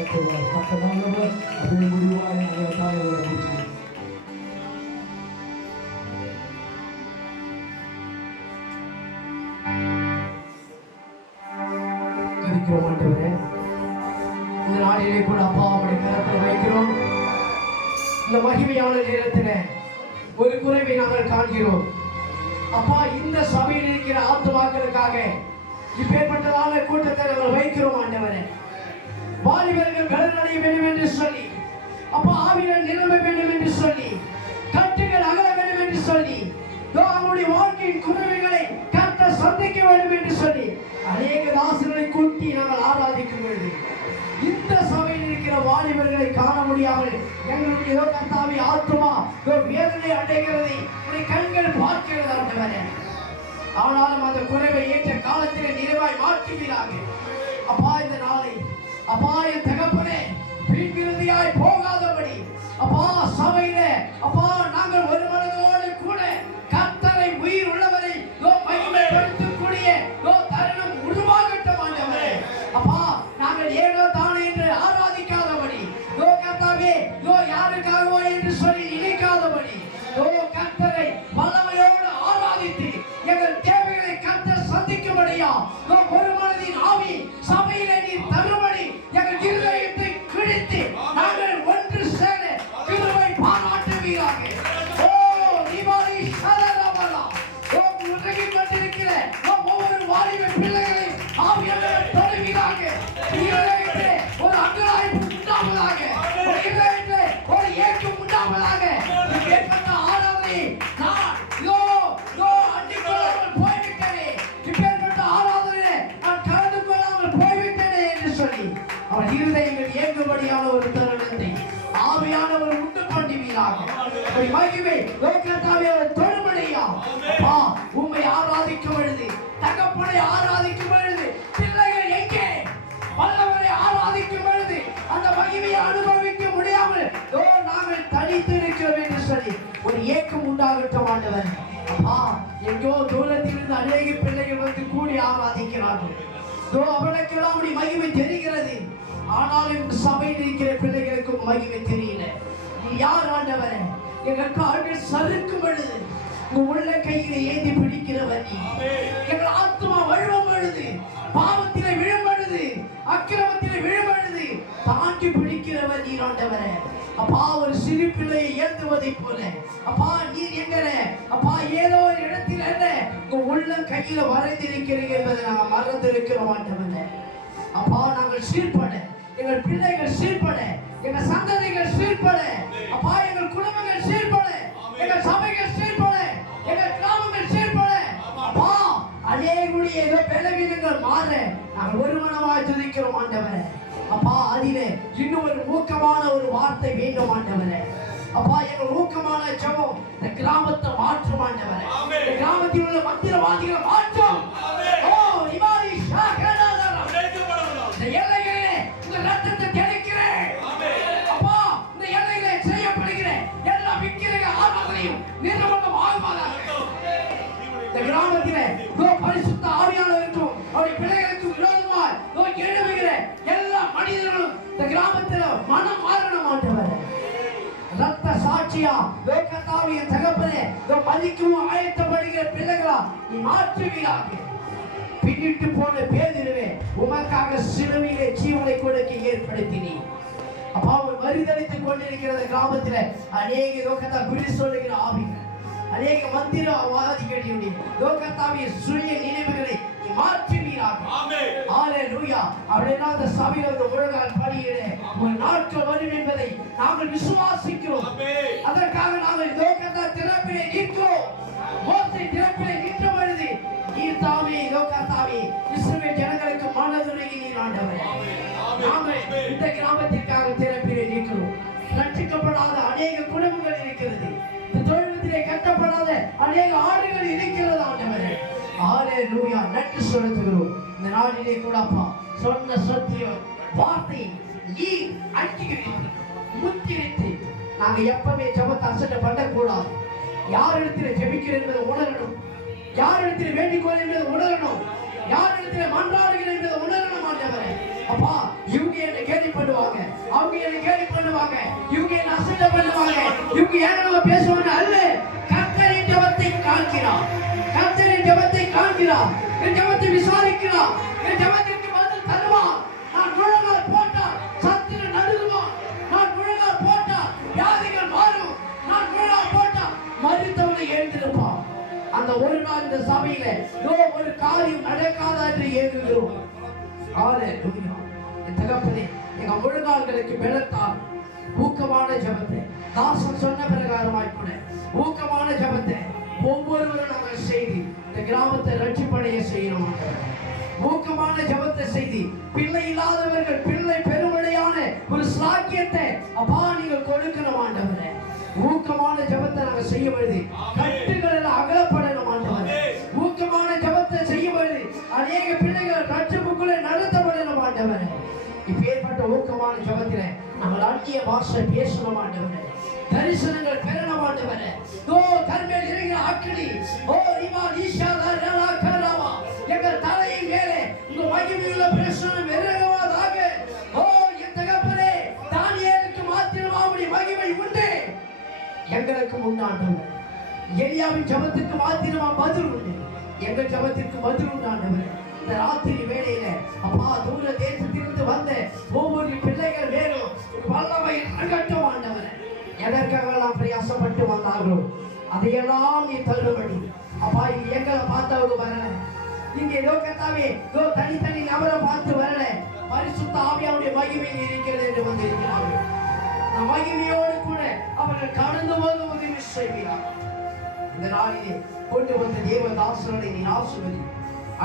நடத்துவார். கர்த்தரானவர் அதே முடிவாய் நாங்கள் தாயோட முடிக்கிறோம். துதிக்கிறோம் ஆண்டவரே. இந்த நாளிலே கூட அப்பா அவருடைய கரத்தில் வைக்கிறோம். இந்த மகிமையான நேரத்தில் ஒரு குறைவை நாங்கள் காண்கிறோம். அப்பா, இந்த சபையில் இருக்கிற ஆத்துமாக்களுக்காக இப்பேற்பட்டதான கூட்டத்தை நாங்கள் வைக்கிறோம் ஆண்டவரே. வாலிபர்கள் பலனடைய வேண்டும் என்று சொல்லி, அப்பா ஆவிகள் நிரம்ப வேண்டும் என்று சொல்லி, கட்டுகள் அகல வேண்டும் என்று சொல்லி, அவங்களுடைய வாழ்க்கையின் குறைவுகளை கர்த்தர் சந்திக்க வேண்டும் என்று சொல்லி அநேக தாசர்களை கூட்டி நாங்கள் ஆராதிக்கும் பொழுது இந்த சபையில் இருக்கிற வாலிபர்களை காண முடியாமல் எங்களுடைய கர்த்தாவை ஆத்துமா வேதனை அடைகிறதை கண்கள் பார்க்கிறது ஆண்டவரே. ஆனாலும் அந்த குறைவை ஏற்ற காலத்திலே நிறைவாய் மாற்றுகிறாங்க. அப்பா, இந்த நாளை அப்பா என் தகப்பனே வீண்கிருதியாய் போகாதபடி அப்பா சபையிலே அப்பா நாங்கள் ஒரு மனதோடு கூட கர்த்தரை உயிர் உள்ளவரை மகிமைப்படுத்தக்கூடிய தருணம் உருவாகட்டும் ஆண்டவரே. அப்பா, நாங்கள் ஏதோ தானே என்று ஆராதிக்காதபடி கர்த்தாவே யாருக்காகவோ என்று சொல்லி நினைக்காதபடி கர்த்தரை வல்லமையோடு ஆராதித்து எங்கள் தேவைகளை கர்த்தர் சந்திக்கும்படியா ஒரு மனதின் ஆவி சபையிலே நீர் தரும்படி எங்கள் இருதயத்தை கிழித்து நாங்கள் ஒன்று சேர கிருபை பாராட்டுவீராக. உலகில் வந்திருக்கிற ஒவ்வொரு வாலிப பிள்ளைகளை ஆவியானவர் தொடுவீராக. ஒரு அங்கலாய்ப்பு உண்டாவதாக, ஒரு ஏக்கம் உண்டாவதாக. இப்பேற்பட்ட ஆராதனை நான் அண்டிக் கொள்ளாமல் போய்விட்டேனே, இப்பேற்பட்ட ஆராதனை நான் கலந்து கொள்ளாமல் போய்விட்டேனே என்று சொல்லி அவன் இருதயங்கள் இயங்கும்படியான ஒரு தருணத்தை ஆவியானவர் உண்டு பண்ணுவீராக. மகிமை லோகத்தாவே அவர் தொடும்படியா. அப்பா, உம்மை ஆராதிக்கும் பொழுது, தகப்பனை ஆராதிக்கும் பொழுது, பிள்ளைகள் எங்கே வல்லவரை ஆராதிக்கும் பொழுது அந்த மகிமையை அனுபவிக்க முடியாமல் நாங்கள் தனித்து இருக்கிறோம் என்று சொல்லி ஒரு ஏக்கம் உண்டாகட்டும் ஆண்டவர். அப்பா, எங்கோ தூரத்திலிருந்து அநேக பிள்ளைகள் வந்து கூடி ஆராதிக்கிறார்கள். அவர்களுக்கெல்லாம் அப்படி மகிமை தெரிகிறது. ஆனாலும் இந்த சபையில் இருக்கிற பிள்ளைகளுக்கு மகிமை தெரியல. நீ யார் ஆண்டவரே? எங்கள் கால்கள் சறுக்கும் பொழுது உள்ள கையில ஏந்தி பிடிக்கிறவர் நீ. எங்கள் ஆத்மா வழுவும் பொழுது, பாவத்திலே விழும் பொழுது, அக்கிரமத்திலே விழும் பொழுது தாங்கி பிடிக்கிறவர் நீர் ஆண்டவரே. அப்பா, ஒரு சிறு பிள்ளையை ஏந்துவதை போல அப்பா நீர் எங்களை அப்பா ஏதோ ஒரு இடத்தில் என்ன உள்ள கையில வரைந்திருக்கிறீர்கள் என்பதை நாங்கள் மறந்திருக்கிறோம் ஆண்டவரே. அப்பா, நாங்கள் சீர்பட, எங்கள் பிள்ளைகள் சீர்பட, எங்கள் சந்ததிகள் சீர்பட, அப்பா எங்கள் குடும்பங்கள் சீர்பட, எங்கள் சபைகள் சீர்பட, எங்கள் கிராமங்கள் சீர்பட, அப்பா அநேகுடைய ஏதோ பலவீனங்கள் மாற நாங்கள் ஒரு மனமாய் துதிக்கிறோம் ஆண்டவரே. அப்பா, அதிலே இன்னும் ஒரு ஊக்கமான ஒரு வார்த்தை வேண்டும் ஆண்டவரே. அப்பா, எங்கள் ஊக்கமான ஜெபம் இந்த கிராமத்தை மாற்றும் ஆண்டவரே. இந்த கிராமத்தில் உள்ள மந்திரவாதிகளை மாற்றும். இந்த எல்லைகளிலே இந்த ரத்தத்தை தெளிக்கிறேன். அப்பா, இந்த எல்லையிலே செய்யப்படுகிற எல்லா விக்கிரக ஆராதனையும் நிர்மூலம் ஆகுவதாக. இந்த கிராமத்திலே பரிசுத்த ஆவியானவருக்கும் அவருடைய பிள்ளைகளுக்கும் விரோதமாய் எழுதுகிற எல்லா மனிதர்களும் இந்த கிராமத்தில் மனம் மாறணும் ஆண்டவரே. ரத்த சாட்சியா கர்த்தாவே தகப்பனே மதிக்கவும் ஆயத்தப்படுகிற பிள்ளைகளா நீ மாற்றுவீராக. பின்னிட்டு போன பேதுருவே உமக்காக சிலுவையிலே ஜீவனை கொடுக்க ஏற்படுத்தினீ. அப்பா, மறுதளித்துக் கொண்டிருக்கிற கிராமத்தில் அநேக லோகத்தா குறி சொல்லுகிற ஆவிகள், அநேக மந்திரவாதிகளுடைய லோகத்தாவிய சுய நினைவுகளை நீ மாற்றுவீராக. ஹல்லேலூயா. அப்படின்னா அந்த சபையில் ஒரு முழங்கால் படியிட ஒரு நாட்கள் வரும் என்பதை நாங்கள் விசுவாசிக்கிறோம். அதற்காக நாங்கள் லோகத்தா திறப்பிலே நிற்கிறோம். மோசை திறப்பிலே நின்ற பொழுது நீர் தாமே லோகத்தாவே இஸ்ரவேல் ஜனங்களுக்கு மனதுருகி நீர் ஆண்டவரே. நாங்கள் இந்த கிராமத்திற்காக திறப்பிலே நிற்கிறோம். ரட்சிக்கப்படாத அநேக குடும்பங்கள் இருக்கிறது. இந்த தொழுவத்திலே கட்டப்படாத அநேக ஆடுகள் இருக்கிறது ஆண்டவரே. ஹல்லேலூயா. நன்றி செலுத்துகிறோம். இந்த நாளிலே கூட அப்பா சொன்ன சத்திய வார்த்தை நீர் அங்கீகரித்து முத்திரித்து நாங்கள் எப்பவுமே ஜெபத்தை அசட்டை பண்ணக்கூடாது. யாரிடத்தில் ஜெபிக்கிறேன் என்பதை உணரணும், யாரிடத்தில் வேண்டிக் கொள்ள என்பதை உணரணும், யாரிடத்தில் மன்றாடுகிறேன் என்பதை உணரணும் ஆண்டவரே. அப்பா, இவங்க என்ன கேள்வி பண்ணுவாங்க, அவங்க என்ன கேலி பண்ணுவாங்க, இவங்க என்ன அசட்டை பண்ணுவாங்க, இவங்க ஏனோ பேசுவாங்க. அல்ல, கர்த்தரின் ஜெபத்தை காண்கிறார், கர்த்தரின் ஜெபத்தை காண்கிறார், என் ஜெபத்தை விசாரிக்கிறார், என் ஜெபத்திற்கு பதில் தருவார். நான் முழங்கால் போட்டால் சத்துரு நடுங்குவான், நான் முழங்கால் போட்டால் வியாதிகள் மாறும், நான் முழங்கால் போட்டால் மரித்தவனை எழுந்திருப்பான். அந்த ஒரு நாள் இந்த சபையில ஒரு காரியம் நடக்காதா என்று ஏங்குகிறோம். ஹalleluya. என் தகப்பனே, எங்க முழங்கால்களுக்கு பலத்தால் ஊக்கமான ஜெபத்தை தாசன் சொன்ன பிரகாரமாய் கூட ஊக்கமான ஜெபத்தை ஒவ்வொருவரும் நாங்கள் செய்து இந்த கிராமத்தை ரட்சிப்படைய செய்யணும். ஊக்கமான ஜெபத்தை செய்து பிள்ளை இல்லாதவர்கள் பிள்ளை பெருமழையான ஒரு சாக்கியத்தை அப்பா நீங்கள் கொடுக்கணும் ஆண்டவரே. ஊக்கமான ஜெபத்தை நாங்கள் செய்ய வருது, கட்டுகள் எல்லாம் அகலப்படணும் ஆண்டவரே. ஊக்கமான ஜெபத்தை செய்ய வருது, அநேக பிள்ளைகள் ரட்சிப்புக்குள்ளே நடத்தப்படணும் ஆண்டவரே. இப்பேற்பட்ட ஊக்கமான ஜெபத்திலே நாங்கள் அந்நிய பாஷை பேசணும் ஆண்டவரே, தரிசனங்கள் பெறணும் ஆண்டவரே. ஓ கர்மேல் இறங்கின அக்கினி, ஓ ரிமா ஈஷாதா ரலா கராவா, எங்கள் தலையின் மேலே உங்க மகிமையுள்ள பிரசன்னம் இறங்குவதாக. ஓ என் தகப்பனே, தானியேலுக்கு மாத்திரம் அவருடைய மகிமை உண்டு, எங்களுக்கு உண்டாண்டவர். எலியாவின் ஜெபத்துக்கு மாத்திரமா பதில் உண்டு, எங்கள் ஜெபத்திற்கு பதில் உண்டாண்டவர். இந்த ராத்திரி வேளையில அப்பா தூர தேசத்திலிருந்து வந்த ஒவ்வொரு பிள்ளைகள் வேணும் வல்லமை அகட்டும் ஆண்டவரே. எதற்காக நாம் பிரயாசப்பட்டு வந்தார்களோ அதையெல்லாம் நீ தள்ளுபடி அப்பா. எங்களை பார்த்தவங்க வரல, இங்கே லோகத்தாவே தனித்தனி நபரை பார்த்து வரல, பரிசுத்த ஆவியாவுடைய மகிமையில் இருக்கிறது என்று வந்திருக்கிறார்கள். மகிமையோடு கூட அவர்கள் கடந்து போக உதவி செய்கிறார். இந்த நாளிலே கொண்டு வந்த தேவதாசனை நீ ஆசீர்வதி,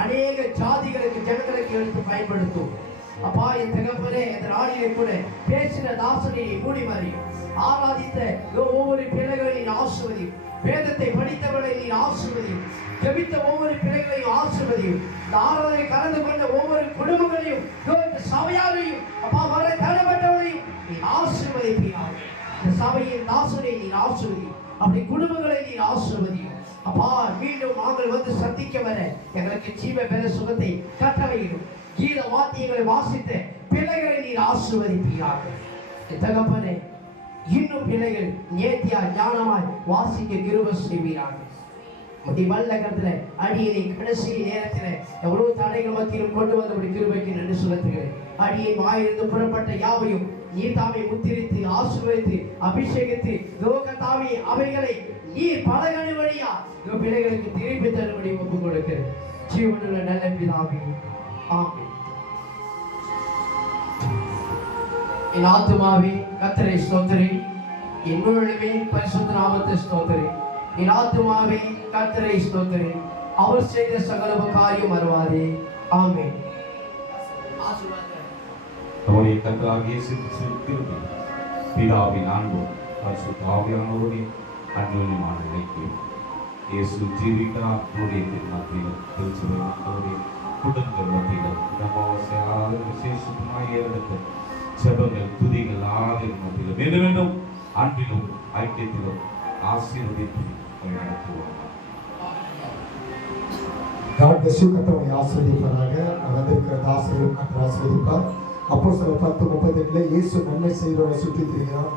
அநேக ஜாதிகளுக்கு ஜனங்களுக்கு எடுத்து பயன்படுத்தும் அப்பா. என் தகப்பனே, இந்த நாளிலே கூட பேசின தாசனை நீ மூடி மறியும், ஆராதித்த ஒவ்வொரு பிள்ளைகளை நீ ஆசீர்வதி, வேதத்தை படித்தவர்களை நீ ஆசீர்வதி, ஜெபித்த ஒவ்வொரு பிள்ளைகளையும் ஆசீர்வதியும், இந்த ஆராதனை கலந்து கொண்ட ஒவ்வொரு குடும்பங்களையும் இந்த சபையாரையும் அப்பா வர தடைப்பட்டவர்களையும் நீ ஆசீர்வதிப்பீராக. இந்த சபையின் தாசனை நீ ஆசீர்வதி, அப்படி குடும்பங்களை நீ ஆசீர்வதி அப்பா. மீண்டும் நாங்கள் வந்து சந்திக்க வர எங்களுக்கு ஜீவ பெற சுகத்தை கட்டளையிடும், கீத வாத்தியங்களை வாசித்த பிள்ளைகளை நீ ஆசீர்வதிப்பீராக. தகப்பனே, இன்னும் பிள்ளைகள் நேர்த்தியா ஞானமாய் வாசிக்க கிருபை செய்வீராக. வல்லகத்துல அடியை கடைசி நேரத்துல எவ்வளவு தடைகள் மத்தியிலும் கொண்டு வந்தபடி கிருபைக்கு நன்றி செலுத்துகிறேன். அடியை வாயிலிருந்து புறப்பட்ட யாவையும் நீர் தாமே முத்திரித்து ஆசீர்வதித்து அபிஷேகித்து லோகத்தாவே அவைகளை நீர் பலகணி வழியா பிள்ளைகளுக்கு திருப்பி தரும்படி ஒப்புக் கொடுக்கிறேன். ஜீவனுள்ள நல்ல பிதாவே, ஆமென். என் ஆத்துமாவே கர்த்தரை ஸ்தோத்திரி, என் முழுமே பரிசுத்த நாமத்தை ஸ்தோத்திரி. என் ஆத்துமாவே கர்த்தரை ஸ்தோத்திரி, அவர் செய்த சகல காரியம் மறவாதே. ஆமென். நம்முடைய கர்த்தராகிய இயேசு கிறிஸ்துவின் பிதாவின் அன்பும் பரிசுத்த ஆவியானவருடைய அன்பிற்குமான ஐக்கியம், இயேசு ஜீவிக்கிறார் மத்தியிலும் திருச்சபை மக்களுடைய குடும்பங்கள் மத்தியிலும் நம்மாக விசேஷமாய் ஏறெடுத்த செபங்கள் துதிகள் ஆராதனை மத்தியிலும் மீண்டும் மீண்டும் அன்பிலும் ஐக்கியத்திலும் ஆசீர்வதித்து நடத்துவோம். God bless you. கர்த்தரை ஆசீர்வதிப்பாராக. வந்திருக்கிற தாசரையும் கர்த்தர் ஆசீர்வதிப்பார். அப்போஸ்தலர் 10:38 இயேசு நன்மை செய்கிறவரை சுற்றித் திரிகிறார்,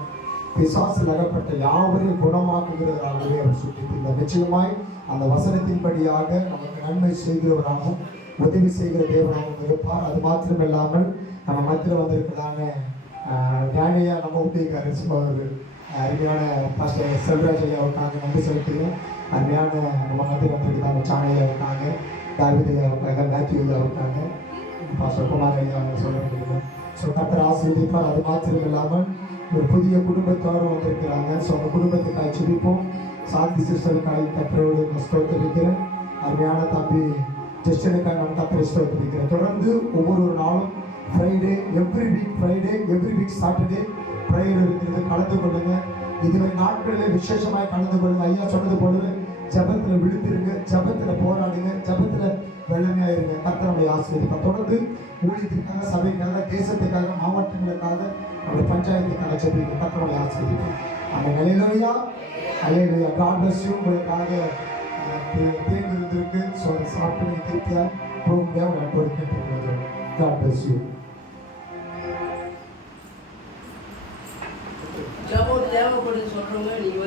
பிசாசில் அகப்பட்ட யாவரையும் குணமாக்குகிறவராகவே அவர் சுற்றித் திரிந்தார். நிச்சயமாய் அந்த வசனத்தின்படியாக நமக்கு நன்மை செய்கிறவராகவும் உதவி செய்கிற தேவனாகவும் இருப்பார். அது மாத்திரமில்லாமல் நம்ம மத்தியில் வந்திருக்கிறதான ஞானியா நம்ம ஊட்டிக்காரர் சும்மா ஒரு அருமையான பாஸ்டர் செல்வராஜ் ஐயா இருக்காங்க, நன்றி செலுத்துகிறோம். அருமையான நம்ம மத்தியில் வந்திருக்கிறாங்க சாணையா இருக்காங்க, தாவித ஐயா இருக்காங்க, மேத்யூ ஐயா இருக்காங்க, பாஸ்டர் குமார் ஐயா சொல்ல முடியும். ஸோ கர்த்தர் ஆசீர்வதிப்பார். அது மாத்திரம் இல்லாமல் ஒரு புதிய குடும்பத்தாரும் வந்திருக்கிறாங்க. ஸோ அந்த குடும்பத்துக்காக ஜெபிப்போம். சாந்தி சிஸ்டருக்காக கர்த்தரோடு ஸ்தோத்திரிக்கிறேன். அருமையான தம்பி ஜஸ்டனுக்காக நான் கர்த்தரை ஸ்தோத்திரிக்கிறேன். தொடர்ந்து ஒவ்வொரு நாளும் Friday, every week Saturday prayer இருக்கிறது, கலந்து கொள்ளுங்க. இதுவரை நாட்களில் விசேஷமாய் கலந்து கொள்ளுங்க. ஐயா சொன்னது போலவே ஜபத்தில் விழுந்துருங்க, ஜபத்தில் போராடுங்க, ஜபத்தில் வெள்ளமையாக இருங்க. கர்த்தர் நம்மை ஆசீர்வதிப்பார். தொடர்ந்து ஊழியத்திற்காக, சபைக்காக, தேசத்துக்காக, மாவட்டங்களுக்காக, நம்முடைய பஞ்சாயத்துக்காக ஜெபிங்க. கர்த்தர் நம்மை ஆசீர்வதிப்பார். அந்த ஹல்லேலூயா, ஹல்லேலூயா. God bless you. உங்களுக்காக தேர்வு இருந்திருக்கு. ஸோ அதை சாப்பிட்டு திருப்தியாக போக முடியாது. God bless you. தேவைப்படுது சொல்றவங்க நீங்க